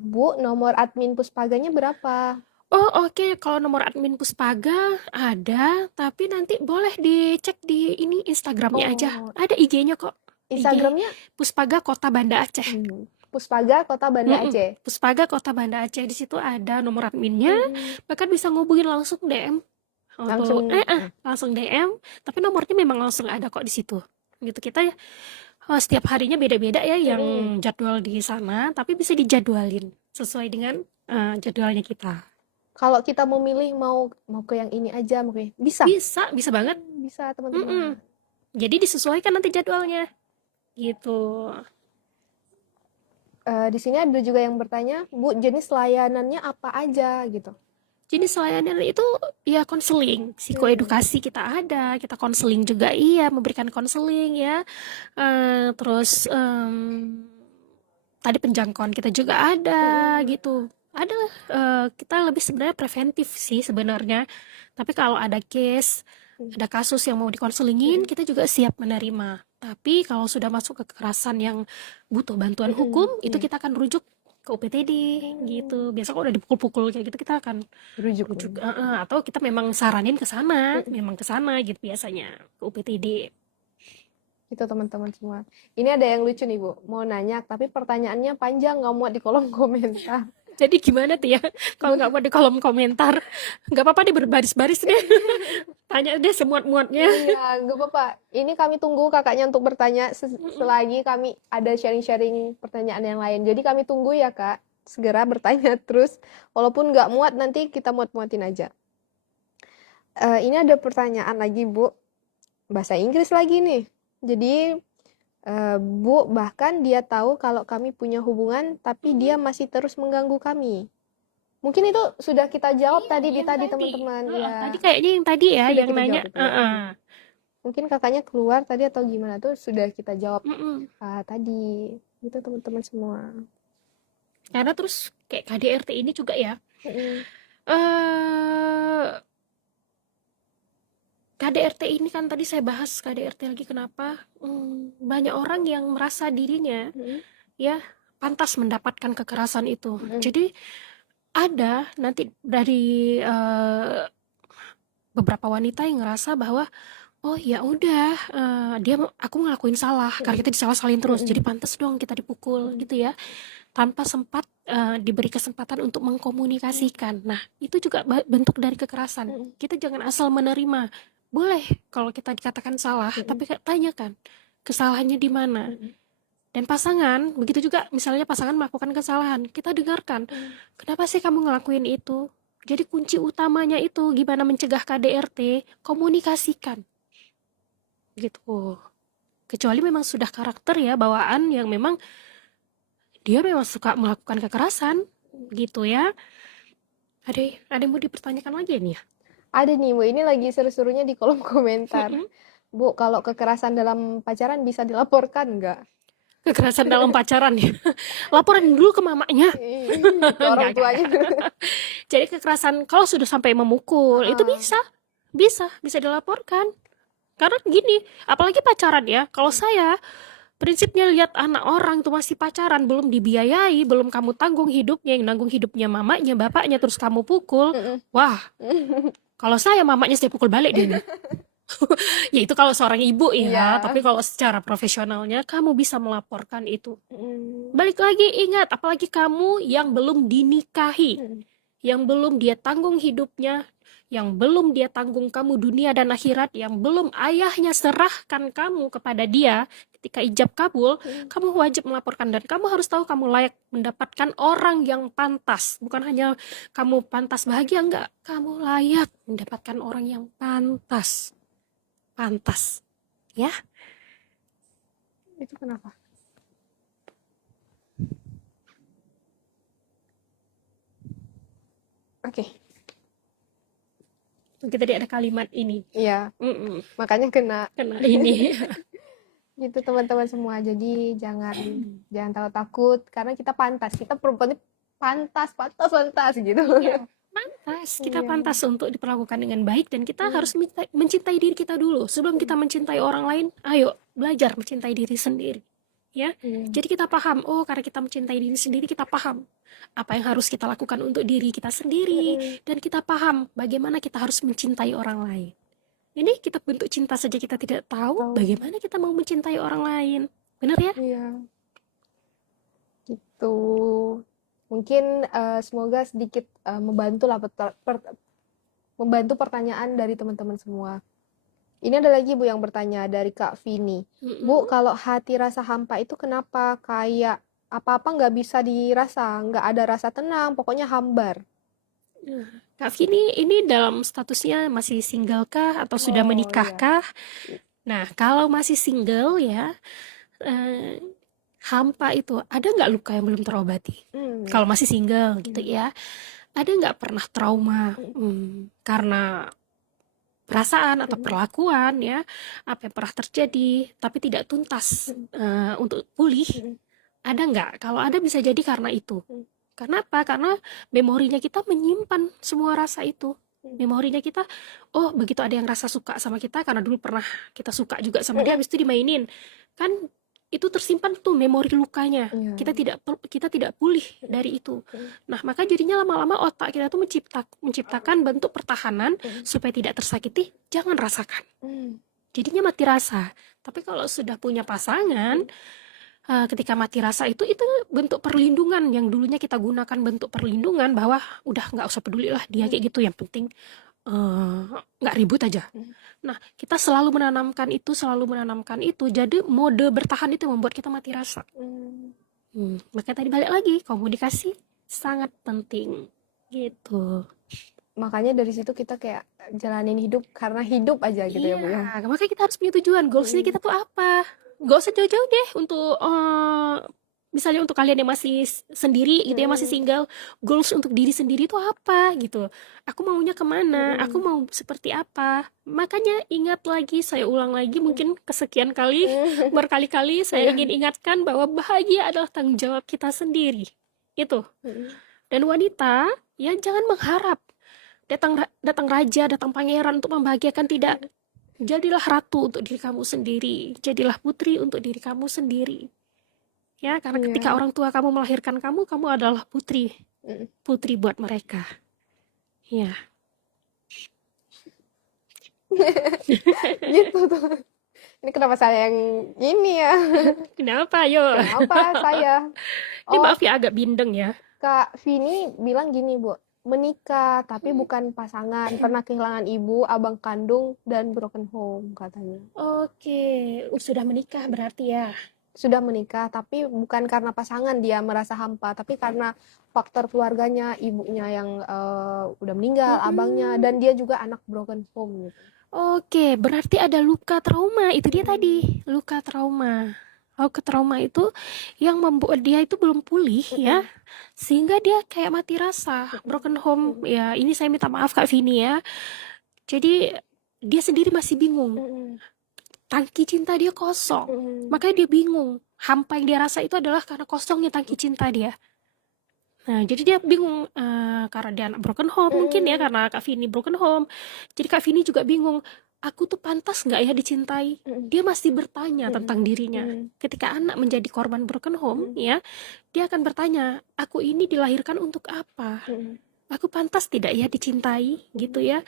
Bu, nomor admin Puspaganya berapa? Oh, oke. Kalau nomor admin Puspaga ada, tapi nanti boleh dicek di ini Instagramnya aja. Ada IG-nya kok. Instagramnya Puspaga Kota Banda Aceh. Puspaga Kota Banda Aceh. Puspaga Kota Banda Aceh, di situ ada nomor adminnya. Bahkan bisa ngubungin langsung DM. Langsung DM, tapi nomornya memang langsung ada kok di situ. Gitu, kita setiap harinya beda-beda ya yang jadwal di sana, tapi bisa dijadwalin sesuai dengan jadwalnya kita. Kalau kita memilih mau ke yang ini aja, mungkin bisa. Bisa banget. Bisa teman-teman. Jadi disesuaikan nanti jadwalnya. Gitu. Di sini ada juga yang bertanya, Bu, jenis layanannya apa aja gitu? Jenis layanan itu ya konseling, psikoedukasi kita ada, kita konseling juga iya, memberikan konseling ya. Terus tadi penjangkauan kita juga ada gitu. Ada kita lebih sebenarnya preventif sih sebenarnya. Tapi kalau ada case, ada kasus yang mau dikonselingin, kita juga siap menerima. Tapi kalau sudah masuk ke kekerasan yang butuh bantuan hukum, itu kita akan rujuk ke UPTD gitu. Biasa kalau udah dipukul-pukul kayak gitu kita akan Rujuk. rujuk atau kita memang saranin ke sana, memang ke sana gitu biasanya ke UPTD. Itu teman-teman semua. Ini ada yang lucu nih Bu, mau nanya tapi pertanyaannya panjang nggak muat di kolom komentar. Jadi gimana tuh ya kalau nggak mau di kolom komentar, nggak apa-apa deh berbaris-baris deh. Tanya deh semuat-muatnya. Iya, nggak apa-apa. Ini kami tunggu kakaknya untuk bertanya selagi kami ada sharing-sharing pertanyaan yang lain. Jadi kami tunggu ya Kak, segera bertanya terus. Walaupun nggak muat nanti kita muat-muatin aja. Ini ada pertanyaan lagi Bu, bahasa Inggris lagi nih. Jadi Bu, bahkan dia tahu kalau kami punya hubungan, tapi dia masih terus mengganggu kami. Mungkin itu sudah kita jawab tadi di tadi teman-teman. Ya, Tadi kayaknya yang tadi ya sudah yang kita nanya. jawab itu. Mungkin kakaknya keluar tadi atau gimana tuh sudah kita jawab tadi. Gitu teman-teman semua. Karena terus kayak KDRT ini juga ya. KDRT ini kan tadi saya bahas KDRT lagi kenapa banyak orang yang merasa dirinya ya pantas mendapatkan kekerasan itu. Jadi ada nanti dari beberapa wanita yang ngerasa bahwa oh ya udah aku ngelakuin salah karena kita disalah-salahin terus jadi pantas dong kita dipukul gitu ya tanpa sempat diberi kesempatan untuk mengkomunikasikan. Nah itu juga bentuk dari kekerasan. Kita jangan asal menerima. Boleh kalau kita dikatakan salah tapi tanyakan kesalahannya di mana. Dan pasangan, begitu juga misalnya pasangan melakukan kesalahan, kita dengarkan, kenapa sih kamu ngelakuin itu? Jadi kunci utamanya itu gimana mencegah KDRT, komunikasikan. Gitu. Kecuali memang sudah karakter ya, bawaan yang memang dia memang suka melakukan kekerasan, gitu ya. Ada yang mau dipertanyakan lagi nih ya? Ada nih Bu, ini lagi seru-serunya di kolom komentar. Bu, kalau kekerasan dalam pacaran bisa dilaporkan nggak? Kekerasan dalam pacaran ya. Laporan dulu ke mamanya. Ke orang tuanya. Jadi kekerasan kalau sudah sampai memukul itu bisa dilaporkan. Karena gini, apalagi pacaran ya. Kalau saya prinsipnya lihat anak orang tuh masih pacaran, belum dibiayai, belum kamu tanggung hidupnya, yang nanggung hidupnya mamanya, bapaknya, terus kamu pukul. Wah, kalau saya mamanya saya pukul balik deh. Ya itu kalau seorang ibu ya, tapi kalau secara profesionalnya kamu bisa melaporkan itu. Balik lagi ingat, apalagi kamu yang belum dinikahi, yang belum dia tanggung hidupnya, yang belum dia tanggung kamu dunia dan akhirat, yang belum ayahnya serahkan kamu kepada dia ketika ijab kabul, kamu wajib melaporkan dan kamu harus tahu kamu layak mendapatkan orang yang pantas. Bukan hanya kamu pantas bahagia, enggak, kamu layak mendapatkan orang yang pantas. Pantas, ya. Itu kenapa? Oke. Kita tadi ada kalimat ini. Iya. Makanya kena ini. Gitu teman-teman semua. Jadi jangan takut karena kita pantas. Kita perempuan pantas gitu. Pantas, kita pantas untuk diperlakukan dengan baik dan kita harus mencintai diri kita dulu sebelum kita mencintai orang lain. Ayo belajar mencintai diri sendiri, ya. Jadi kita paham, oh karena kita mencintai diri sendiri kita paham apa yang harus kita lakukan untuk diri kita sendiri dan kita paham bagaimana kita harus mencintai orang lain. Ini kita bentuk cinta saja kita tidak tahu bagaimana kita mau mencintai orang lain, benar ya? Iya. Gitu. Mungkin semoga sedikit membantu pertanyaan dari teman-teman semua. Ini ada lagi Bu yang bertanya dari Kak Vini. Bu, kalau hati rasa hampa itu kenapa? Kayak apa-apa nggak bisa dirasa, nggak ada rasa tenang, pokoknya hambar. Kak Vini ini dalam statusnya masih single kah atau sudah menikah kah? Nah, kalau masih single ya, hampa itu ada nggak luka yang belum terobati? Kalau masih single gitu ya. ada nggak pernah trauma karena perasaan atau perlakuan ya, apa yang pernah terjadi tapi tidak tuntas untuk pulih? Ada nggak? Kalau ada bisa jadi karena itu. Karena apa? Karena memorinya kita menyimpan semua rasa itu. Memorinya kita, oh begitu ada yang rasa suka sama kita karena dulu pernah kita suka juga sama dia, habis itu dimainin. Kan itu tersimpan tuh memori lukanya. Iya. Kita tidak pulih dari itu. Nah, maka jadinya lama-lama otak kita tuh menciptakan bentuk pertahanan supaya tidak tersakiti, jangan rasakan. Jadinya mati rasa. Tapi kalau sudah punya pasangan, ketika mati rasa itu bentuk perlindungan yang dulunya kita gunakan bentuk perlindungan bahwa udah nggak usah peduli lah dia kayak gitu, yang penting nggak ribut aja. Nah, kita selalu menanamkan itu, jadi mode bertahan itu membuat kita mati rasa. Makanya tadi balik lagi, komunikasi sangat penting gitu. Makanya dari situ kita kayak jalanin hidup karena hidup aja gitu ya Bu ya. Iya, makanya kita harus punya tujuan, goalsnya kita tuh apa. Gak usah jauh-jauh deh untuk misalnya untuk kalian yang masih sendiri gitu ya, masih single, goals untuk diri sendiri itu apa gitu. Aku maunya kemana, aku mau seperti apa. Makanya ingat lagi, saya ulang lagi mungkin kesekian kali, berkali-kali saya ingin ingatkan bahwa bahagia adalah tanggung jawab kita sendiri. Itu. Dan wanita ya jangan mengharap datang raja, datang pangeran untuk membahagiakan, tidak. Jadilah ratu untuk diri kamu sendiri. Jadilah putri untuk diri kamu sendiri. Ya, karena ketika orang tua kamu melahirkan kamu adalah putri. Putri buat mereka. Ya. Gitu tuh. Ini kenapa saya yang ini ya? Kenapa, yo? Kenapa saya? Ini maaf ya, agak bindeng ya. Kak Vini bilang gini, Bu. Menikah tapi bukan pasangan, pernah kehilangan ibu, abang kandung, dan broken home katanya. Oke, sudah menikah berarti ya. Sudah menikah tapi bukan karena pasangan dia merasa hampa, tapi karena faktor keluarganya, ibunya yang udah meninggal, abangnya, dan dia juga anak broken home gitu. Oke, berarti ada luka trauma, itu dia tadi, luka trauma. Luka trauma itu yang membuat dia itu belum pulih ya, sehingga dia kayak mati rasa, broken home ya. Ini saya minta maaf Kak Vini ya. Jadi dia sendiri masih bingung, tangki cinta dia kosong, makanya dia bingung. Hampa yang dia rasa itu adalah karena kosongnya tangki cinta dia. Nah, jadi dia bingung karena dia anak broken home mungkin ya, karena Kak Vini broken home. Jadi Kak Vini juga bingung, aku tuh pantas nggak ya dicintai? Dia masih bertanya tentang dirinya. Ketika anak menjadi korban broken home ya, dia akan bertanya, aku ini dilahirkan untuk apa? Aku pantas tidak ya dicintai gitu ya.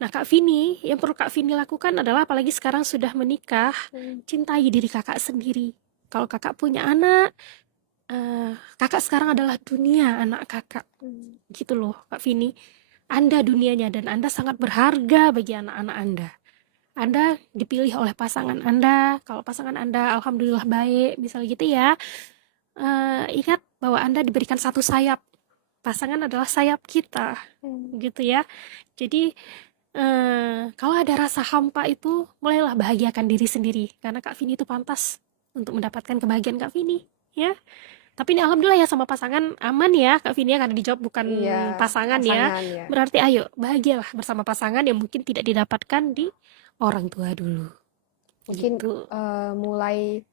Nah, Kak Vini, yang perlu Kak Vini lakukan adalah, apalagi sekarang sudah menikah, cintai diri kakak sendiri. Kalau kakak punya anak, kakak sekarang adalah dunia anak kakak. Gitu loh Kak Vini. Anda dunianya dan Anda sangat berharga bagi anak-anak Anda. Anda dipilih oleh pasangan Anda. Kalau pasangan Anda alhamdulillah baik, misalnya gitu ya, ingat bahwa Anda diberikan satu sayap. Pasangan adalah sayap kita, gitu ya. Jadi kalau ada rasa hampa itu, mulailah bahagiakan diri sendiri, karena Kak Vini itu pantas untuk mendapatkan kebahagiaan Kak Vini ya. Tapi ini alhamdulillah ya, sama pasangan aman ya Kak Vini ya, karena dijawab bukan pasangan ya. Berarti ayo bahagialah bersama pasangan yang mungkin tidak didapatkan di orang tua dulu. Mungkin gitu. Mulai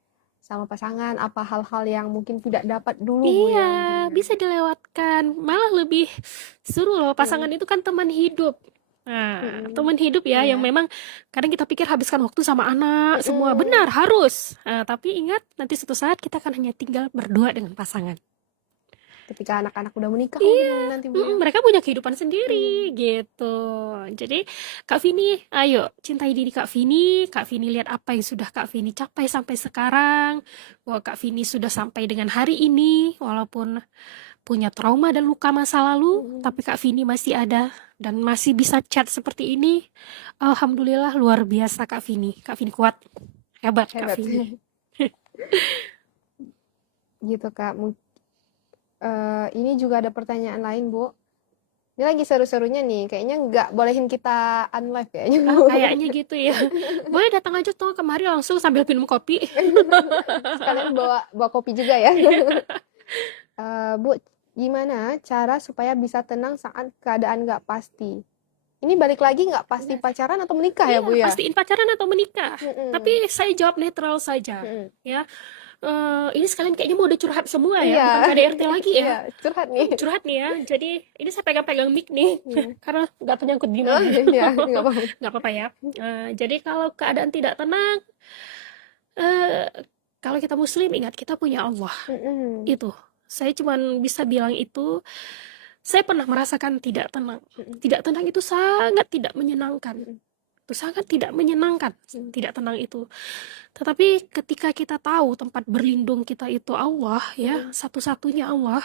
sama pasangan, apa hal-hal yang mungkin tidak dapat dulu Bu Iya, ya. bisa dilewatkan. Malah lebih seru loh, pasangan itu kan teman hidup. Nah, teman hidup ya, yang memang kadang kita pikir habiskan waktu sama anak, semua benar, harus. Tapi ingat, nanti suatu saat kita akan hanya tinggal berdua dengan pasangan. Ketika anak-anak udah menikah nanti Bu. Mereka punya kehidupan sendiri gitu. Jadi Kak Vini, ayo cintai diri Kak Vini. Kak Vini lihat apa yang sudah Kak Vini capai sampai sekarang, bahwa Kak Vini sudah sampai dengan hari ini, walaupun punya trauma dan luka masa lalu, tapi Kak Vini masih ada dan masih bisa chat seperti ini. Alhamdulillah, luar biasa Kak Vini. Kak Vini kuat, hebat. Kak Vini. Gitu Kak. Ini juga ada pertanyaan lain Bu. Ini lagi seru-serunya nih, kayaknya nggak bolehin kita unlive kayaknya Bu. Kayaknya gitu ya. Boleh datang aja tuh kemari langsung sambil minum kopi. Sekalian bawa kopi juga ya. Bu, Gimana cara supaya bisa tenang saat keadaan nggak pasti? Ini balik lagi nggak pasti pacaran atau menikah ya, Iya, Bu ya? pastiin pacaran atau menikah. Mm-mm. Tapi saya jawab netral saja, Mm-mm. ya. Ini sekalian kayaknya mau udah curhat semua ya, Iya. bukan KDRT lagi ya. Iya, curhat nih. Curhat nih ya. Jadi ini saya pegang-pegang mic nih, karena nggak ternyangkut Oh gimana. iya, nggak apa-apa. Nggak apa-apa ya. Jadi kalau keadaan tidak tenang, eh, kalau kita muslim ingat kita punya Allah. Mm-mm. Itu. Saya cuman bisa bilang itu. Saya pernah merasakan tidak tenang. Tidak tenang itu sangat tidak menyenangkan. Itu sangat tidak menyenangkan. Tidak tenang itu. Tetapi ketika kita tahu tempat berlindung kita itu Allah, ya, satu-satunya Allah.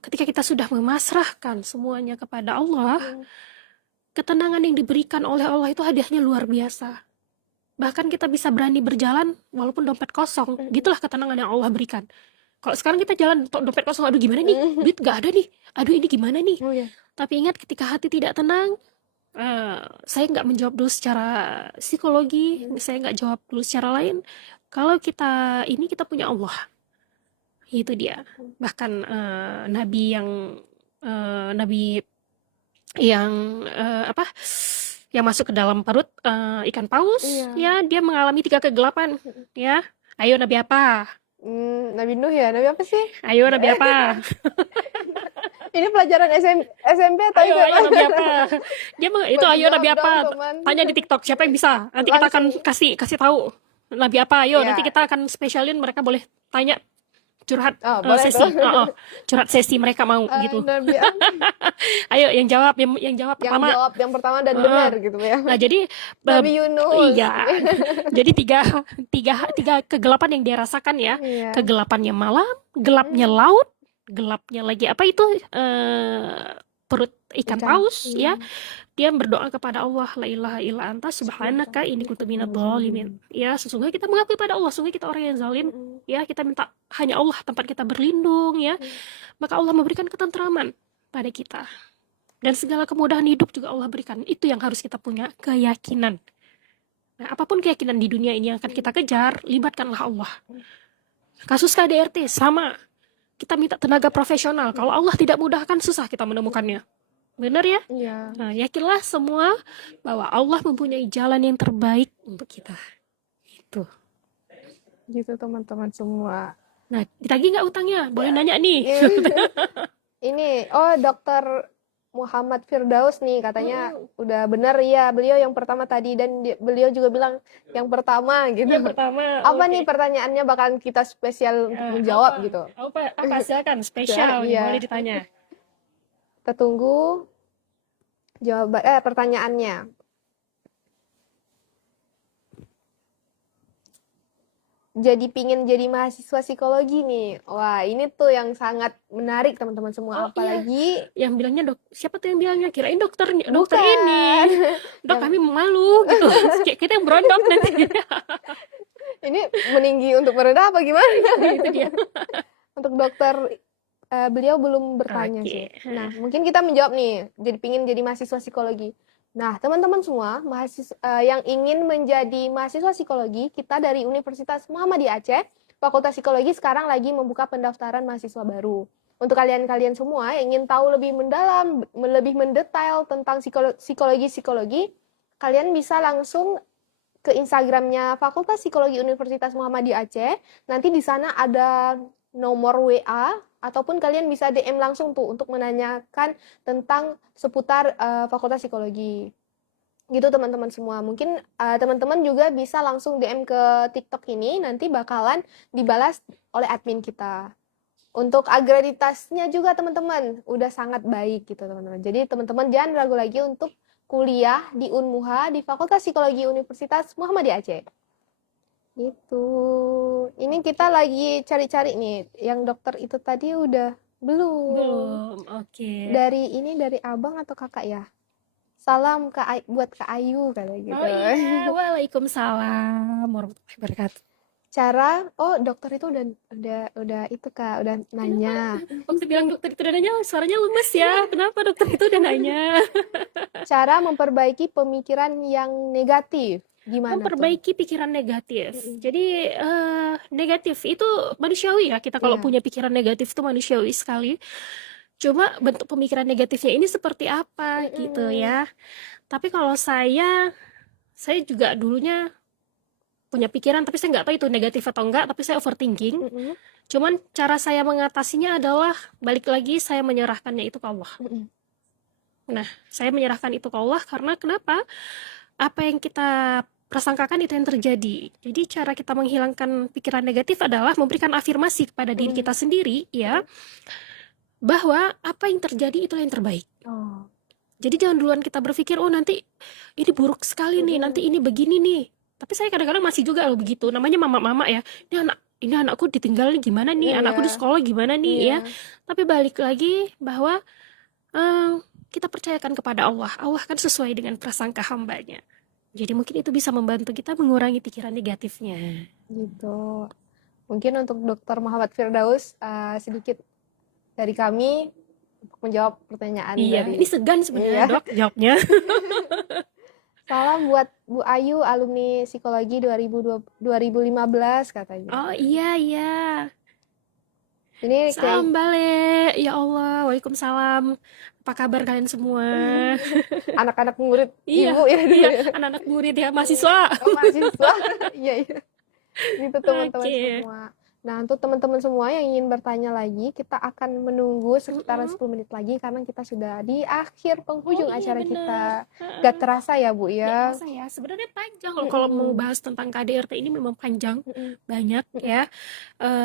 Ketika kita sudah memasrahkan semuanya kepada Allah, ketenangan yang diberikan oleh Allah itu hadiahnya luar biasa. Bahkan kita bisa berani berjalan walaupun dompet kosong. Gitulah ketenangan yang Allah berikan. Kalau sekarang kita jalan dompet kosong, aduh gimana nih? Duit gak ada nih. Aduh ini gimana nih? Oh iya. Tapi ingat ketika hati tidak tenang, saya nggak menjawab dulu secara psikologi, saya nggak jawab dulu secara lain. Kalau kita punya Allah, itu dia. Bahkan nabi yang yang masuk ke dalam perut ikan paus, ya dia mengalami 3 kegelapan, ya. Ayo nabi apa? Nabi Nuh ya, Nabi apa sih? Ayo nabi apa? Ini pelajaran SMP atau Ayo nabi apa? Itu ayo nabi Dijawab apa? dong, teman. Tanya di TikTok siapa yang bisa. Nanti kita akan kasih tahu nabi apa. Ayo Iya. nanti kita akan spesialin, mereka boleh tanya, curhat boleh sesi. tuh. Curhat sesi mereka mau gitu. Nabi apa? Ayo yang jawab Yang pertama. jawab yang pertama dan benar gitu ya. Nah, jadi Nabi Yunus. iya. Jadi tiga kegelapan yang dia rasakan ya. Iya. Kegelapannya malam, gelapnya laut, gelapnya lagi apa itu? Perut ikan paus ya. Dia berdoa kepada Allah, la ilaha illa anta subhanaka inni kuntu minadz dzalimin. Ya, sesungguhnya kita mengakui pada Allah, sesungguhnya kita orang yang zalim. Ya, kita minta hanya Allah tempat kita berlindung ya. Maka Allah memberikan ketentraman pada kita. Dan segala kemudahan hidup juga Allah berikan. Itu yang harus kita punya, keyakinan. Nah, apapun keyakinan di dunia ini yang akan kita kejar, libatkanlah Allah. Kasus KDRT sama. Kita minta tenaga profesional. Kalau Allah tidak mudahkan, susah kita menemukannya. Benar ya? Iya. Nah, yakinlah semua bahwa Allah mempunyai jalan yang terbaik untuk kita. Itu. Gitu teman-teman semua. Nah, ditagih nggak utangnya? Boleh nanya nih. Ini, Dokter Muhammad Firdaus nih katanya udah benar ya, beliau yang pertama tadi dan beliau juga bilang yang pertama gitu. Yang pertama. Apa nih pertanyaannya bakalan kita spesial untuk menjawab gitu. Apa silakan spesial Iya. boleh ditanya. Kita tunggu jawaban pertanyaannya. Jadi pingin jadi mahasiswa psikologi nih. Wah, ini tuh yang sangat menarik teman-teman semua. Apalagi yang bilangnya siapa tuh yang bilangnya? Kirain dokter ini. Dok, kami malu gitu. Kita yang berondok nanti. Ini meninggi untuk merendah apa gimana? Itu dia. Untuk dokter beliau belum bertanya sih. Nah, mungkin kita menjawab nih. Jadi pingin jadi mahasiswa psikologi. Nah, teman-teman semua, yang ingin menjadi mahasiswa psikologi, kita dari Universitas Muhammadiyah Aceh, Fakultas Psikologi sekarang lagi membuka pendaftaran mahasiswa baru. Untuk kalian-kalian semua yang ingin tahu lebih mendalam, lebih mendetail tentang psikologi, kalian bisa langsung ke Instagramnya Fakultas Psikologi Universitas Muhammadiyah Aceh. Nanti di sana ada nomor WA, ataupun kalian bisa DM langsung tuh untuk menanyakan tentang seputar Fakultas Psikologi. Gitu teman-teman semua. Mungkin teman-teman juga bisa langsung DM ke TikTok ini, nanti bakalan dibalas oleh admin kita. Untuk akreditasnya juga teman-teman udah sangat baik gitu teman-teman. Jadi teman-teman jangan ragu lagi untuk kuliah di Unmuha di Fakultas Psikologi Universitas Muhammadiyah Aceh. Gitu. Ini kita lagi cari-cari nih. Yang dokter itu tadi udah belum. Oke. Dari abang atau kakak ya? Salam buat Kak Ayu kayak gitu. Oh iya, waalaikumsalam warahmatullahi wabarakatuh. Dokter itu udah itu Kak, udah nanya. Waktu bilang dokter itu udah nanya, suaranya lemes ya. Kenapa dokter itu udah nanya? Cara memperbaiki pemikiran yang negatif. Gimana tuh? Memperbaiki pikiran negatif. Mm-mm. Jadi negatif itu manusiawi ya. Kita kalau Iya. punya pikiran negatif itu manusiawi sekali. Cuma bentuk pemikiran negatifnya ini seperti apa gitu Mm-mm. ya. Tapi kalau saya juga dulunya punya pikiran, tapi saya nggak tahu itu negatif atau enggak, tapi saya overthinking. Mm-mm. Cuman cara saya mengatasinya adalah balik lagi saya menyerahkannya itu ke Allah. Mm-mm. Nah, saya menyerahkan itu ke Allah karena kenapa? Apa yang kita prasangkakan itu yang terjadi. Jadi cara kita menghilangkan pikiran negatif adalah memberikan afirmasi kepada diri Mm-mm. kita sendiri ya, bahwa apa yang terjadi itulah yang terbaik. Oh. Jadi jangan duluan kita berpikir, oh nanti ini buruk sekali nih, nanti ini begini nih. Tapi saya kadang-kadang masih juga loh begitu. Namanya mama-mama ya. Ini anakku ditinggal nih gimana nih? Anakku di Iya. sekolah gimana nih ya? Iya. Tapi balik lagi bahwa kita percayakan kepada Allah. Allah kan sesuai dengan prasangka hambanya. Jadi mungkin itu bisa membantu kita mengurangi pikiran negatifnya. Gitu. Mungkin untuk Dr. Muhammad Firdaus sedikit dari kami untuk menjawab pertanyaan Iya, dari ini segan sebenarnya Iya. dok jawabnya. Salam buat Bu Ayu, alumni psikologi 2015 katanya. Oh iya. Ini kayak Salam balik. Ya Allah, waalaikumsalam. Apa kabar kalian semua? anak-anak murid Iya, ibu ya dulu iya, ya. anak-anak murid ya, mahasiswa. Oh, mahasiswa. Iya, iya. Itu teman-teman Oke. semua. Nah, untuk teman-teman semua yang ingin bertanya lagi, kita akan menunggu sekitaran 10 menit lagi karena kita sudah di akhir penghujung iya, acara benar. kita. Gak terasa ya, Bu Nggak ya? terasa ya, sebenarnya panjang loh kalau mau bahas tentang KDRT ini memang panjang, banyak ya.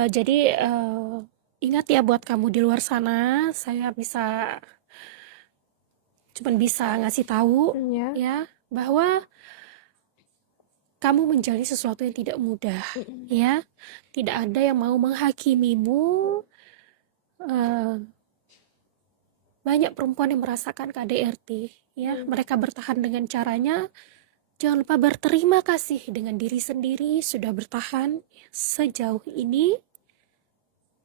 Jadi ingat ya buat kamu di luar sana, saya cuman bisa ngasih tahu Ya. ya bahwa kamu menjalani sesuatu yang tidak mudah ya. Tidak ada yang mau menghakimimu. Banyak perempuan yang merasakan KDRT ya. Mereka bertahan dengan caranya. Jangan lupa berterima kasih dengan diri sendiri sudah bertahan sejauh ini.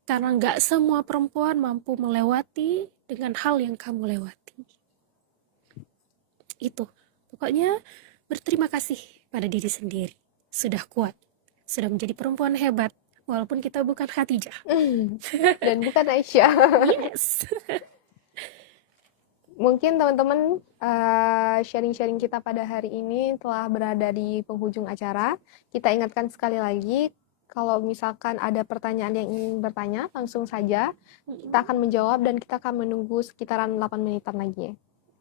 Karena nggak semua perempuan mampu melewati dengan hal yang kamu lewati. Itu. Pokoknya berterima kasih pada diri sendiri. Sudah kuat. Sudah menjadi perempuan hebat. Walaupun kita bukan Khadijah. Dan bukan Aisyah. Yes. Mungkin teman-teman sharing-sharing kita pada hari ini telah berada di penghujung acara. Kita ingatkan sekali lagi, kalau misalkan ada pertanyaan yang ingin bertanya, langsung saja kita akan menjawab dan kita akan menunggu sekitaran 8 menitan lagi.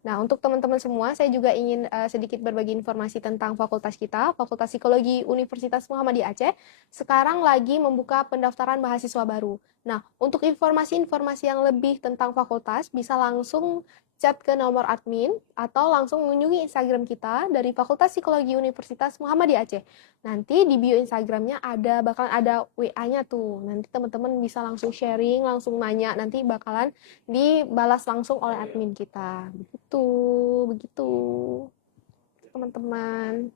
Nah, untuk teman-teman semua, saya juga ingin sedikit berbagi informasi tentang fakultas kita, Fakultas Psikologi Universitas Muhammadiyah Aceh, sekarang lagi membuka pendaftaran mahasiswa baru. Nah, untuk informasi-informasi yang lebih tentang fakultas, bisa langsung chat ke nomor admin atau langsung mengunjungi Instagram kita dari Fakultas Psikologi Universitas Muhammadiyah Aceh. Nanti di bio Instagramnya bakalan ada WA-nya tuh. Nanti teman-teman bisa langsung sharing, langsung nanya. Nanti bakalan dibalas langsung oleh admin kita. Begitu, teman-teman.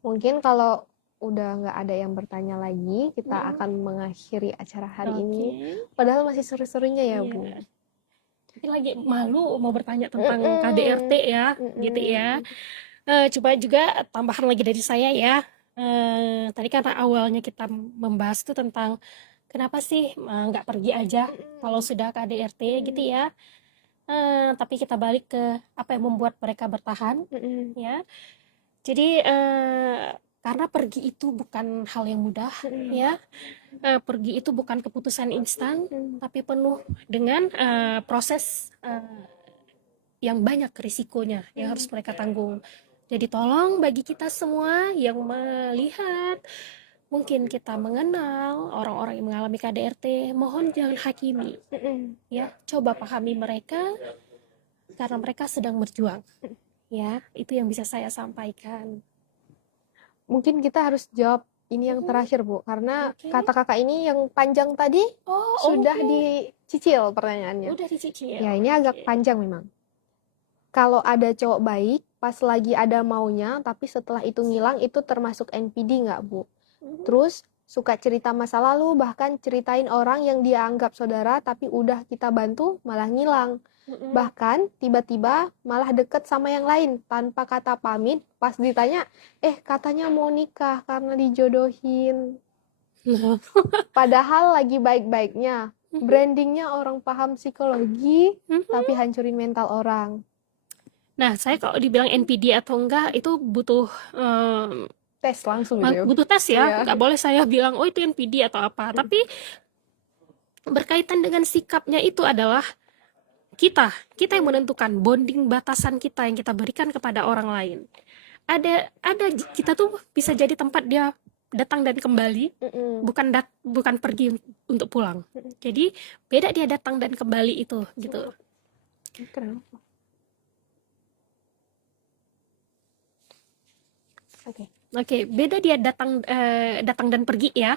Mungkin kalau udah nggak ada yang bertanya lagi, kita akan mengakhiri acara hari ini. Padahal masih seru-serunya ya, Bu. Tapi lagi malu mau bertanya tentang KDRT ya, gitu ya. Coba juga tambahan lagi dari saya ya. Tadi karena awalnya kita membahas tuh tentang kenapa sih nggak pergi aja kalau sudah KDRT gitu ya. Tapi kita balik ke apa yang membuat mereka bertahan ya. Jadi karena pergi itu bukan hal yang mudah ya. Pergi itu bukan keputusan instan, tapi penuh dengan proses yang banyak risikonya yang harus mereka tanggung. Jadi tolong bagi kita semua yang melihat, mungkin kita mengenal orang-orang yang mengalami KDRT, mohon jangan hakimi ya. Coba pahami mereka karena mereka sedang berjuang ya. Itu yang bisa saya sampaikan. Mungkin kita harus jawab ini yang terakhir, Bu, karena kata kakak ini yang panjang tadi sudah dicicil pertanyaannya. Udah dicicil. Ya, ini agak panjang memang. Kalau ada cowok baik, pas lagi ada maunya, tapi setelah itu ngilang, itu termasuk NPD nggak, Bu? Terus suka cerita masa lalu, bahkan ceritain orang yang dia anggap saudara, tapi udah kita bantu malah ngilang. Bahkan tiba-tiba malah deket sama yang lain tanpa kata pamit. Pas ditanya, katanya mau nikah karena dijodohin. Nah, Padahal lagi baik-baiknya. Brandingnya orang paham psikologi, tapi hancurin mental orang. Nah, saya kalau dibilang NPD atau enggak itu butuh Tes langsung gitu ya. butuh tes Iya. ya. Nggak boleh saya bilang oh itu NPD atau apa. Tapi berkaitan dengan sikapnya itu adalah kita yang menentukan bonding batasan kita yang kita berikan kepada orang lain. Ada kita tuh bisa jadi tempat dia datang dan kembali, bukan pergi untuk pulang. Jadi beda dia datang dan kembali itu gitu. Kenapa? Oke, beda dia datang dan pergi ya.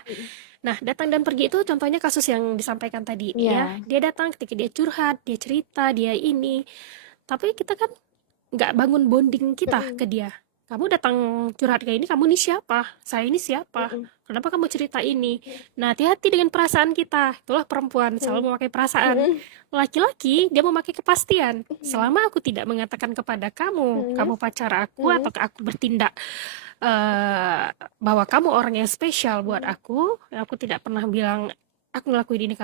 Nah, datang dan pergi itu contohnya kasus yang disampaikan tadi ya. Dia datang ketika dia curhat, dia cerita, dia ini. Tapi kita kan nggak bangun bonding kita ke dia. Kamu datang curhat kayak ini, kamu ini siapa? Saya ini siapa? Kenapa kamu cerita ini? Nah, hati-hati dengan perasaan kita. Itulah perempuan, selalu memakai perasaan. Laki-laki, dia memakai kepastian. Selama aku tidak mengatakan kepada kamu, kamu pacar aku, atau aku bertindak bahwa kamu orang yang spesial buat aku tidak pernah bilang aku ngelakuin ini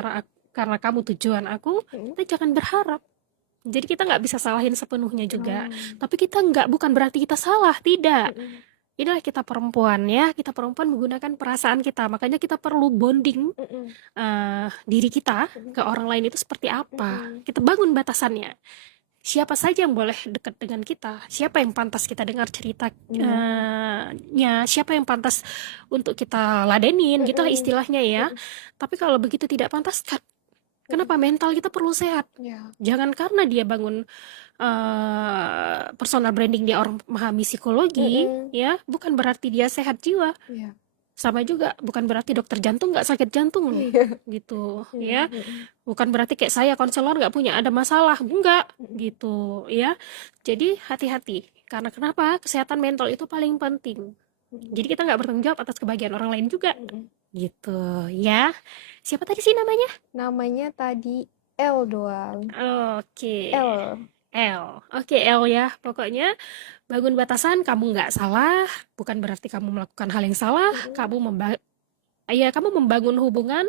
karena kamu tujuan aku, kita jangan berharap. Jadi kita nggak bisa salahin sepenuhnya juga. Tapi kita bukan berarti kita salah, tidak. Inilah kita perempuan ya, kita perempuan menggunakan perasaan kita. Makanya kita perlu bonding diri kita ke orang lain itu seperti apa. Kita bangun batasannya. Siapa saja yang boleh dekat dengan kita, siapa yang pantas kita dengar ceritanya, siapa yang pantas untuk kita ladenin, gitulah istilahnya ya. Tapi kalau begitu tidak pantas, kenapa mental kita perlu sehat? Jangan karena dia bangun personal branding, dia orang memahami psikologi, ya, bukan berarti dia sehat jiwa. Sama juga, bukan berarti dokter jantung nggak sakit jantung loh, gitu, ya. Bukan berarti kayak saya konselor nggak punya ada masalah, enggak, gitu, ya. Jadi hati-hati, karena kenapa? Kesehatan mental itu paling penting. Jadi kita nggak bertanggung jawab atas kebahagiaan orang lain juga, gitu, ya. Siapa tadi sih namanya? Namanya tadi L doang. Oke. L. Oke, L ya. Pokoknya bangun batasan, kamu nggak salah, bukan berarti kamu melakukan hal yang salah. Kamu membangun hubungan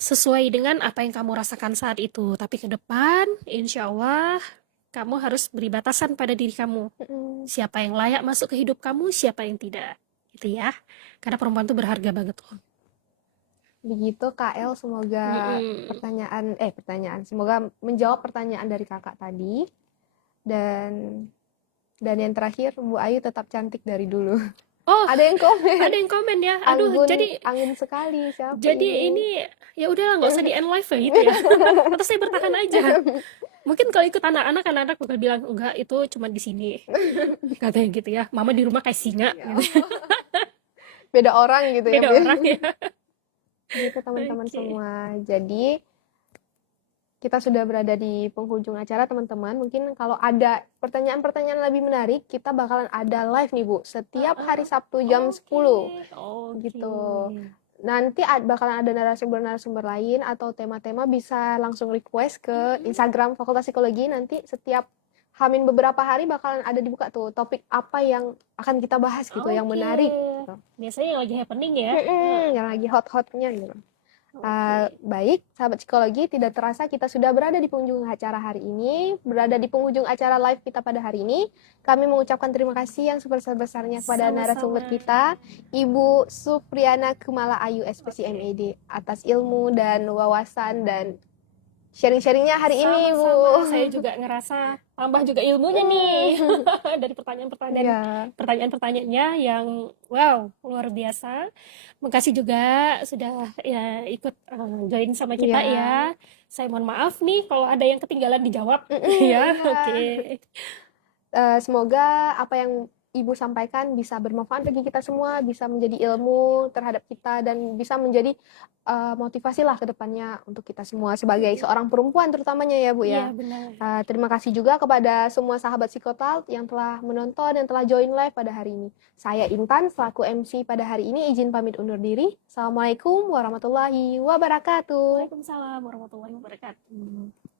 sesuai dengan apa yang kamu rasakan saat itu. Tapi ke depan, insya Allah, kamu harus beri batasan pada diri kamu. Siapa yang layak masuk ke hidup kamu, siapa yang tidak. Gitu ya. Karena perempuan itu berharga banget loh. Begitu KL, semoga semoga menjawab pertanyaan dari kakak tadi. Dan yang terakhir, Bu Ayu tetap cantik dari dulu. Oh, ada yang komen ya. Aduh, anggun sekali siapa jadi ini ya udahlah, nggak usah di end live ya gitu ya. Atau saya bertahan aja. Mungkin kalau ikut anak-anak bakal bilang enggak, itu cuma di sini. Katanya gitu ya. Mama di rumah kayak singa gitu. Beda orang gitu ya. Beda orang ya. Gitu teman-teman semua. Jadi kita sudah berada di penghujung acara teman-teman. Mungkin kalau ada pertanyaan-pertanyaan lebih menarik, kita bakalan ada live nih Bu, setiap hari Sabtu jam 10. Gitu. Nanti bakalan ada narasumber-narasumber lain atau tema-tema, bisa langsung request ke Instagram Fakultas Psikologi. Nanti setiap Hamin beberapa hari bakalan ada dibuka tuh topik apa yang akan kita bahas gitu, yang menarik gitu. Biasanya yang lagi happening ya. Yang lagi hot-hotnya gitu. Baik, sahabat psikologi, tidak terasa kita sudah berada di penghujung acara hari ini, berada di penghujung acara live kita pada hari ini. Kami mengucapkan terima kasih yang sebesar-besarnya kepada narasumber kita, Ibu Supriana Kumala Ayu, SPC MED, atas ilmu dan wawasan dan sharing-sharingnya hari ini, Bu. Saya juga ngerasa tambah juga ilmunya nih dari pertanyaan-pertanyaannya yang wow, luar biasa. Makasih juga sudah ya ikut join sama kita ya. Saya mohon maaf nih kalau ada yang ketinggalan dijawab ya. Oke. Semoga apa yang Ibu sampaikan bisa bermanfaat bagi kita semua, bisa menjadi ilmu terhadap kita, dan bisa menjadi motivasi lah ke depannya untuk kita semua sebagai seorang perempuan terutamanya ya Bu Iya, ya. benar. Terima kasih juga kepada semua sahabat Psikotalk yang telah menonton dan telah join live pada hari ini. Saya Intan selaku MC pada hari ini izin pamit undur diri. Assalamualaikum warahmatullahi wabarakatuh. Waalaikumsalam warahmatullahi wabarakatuh.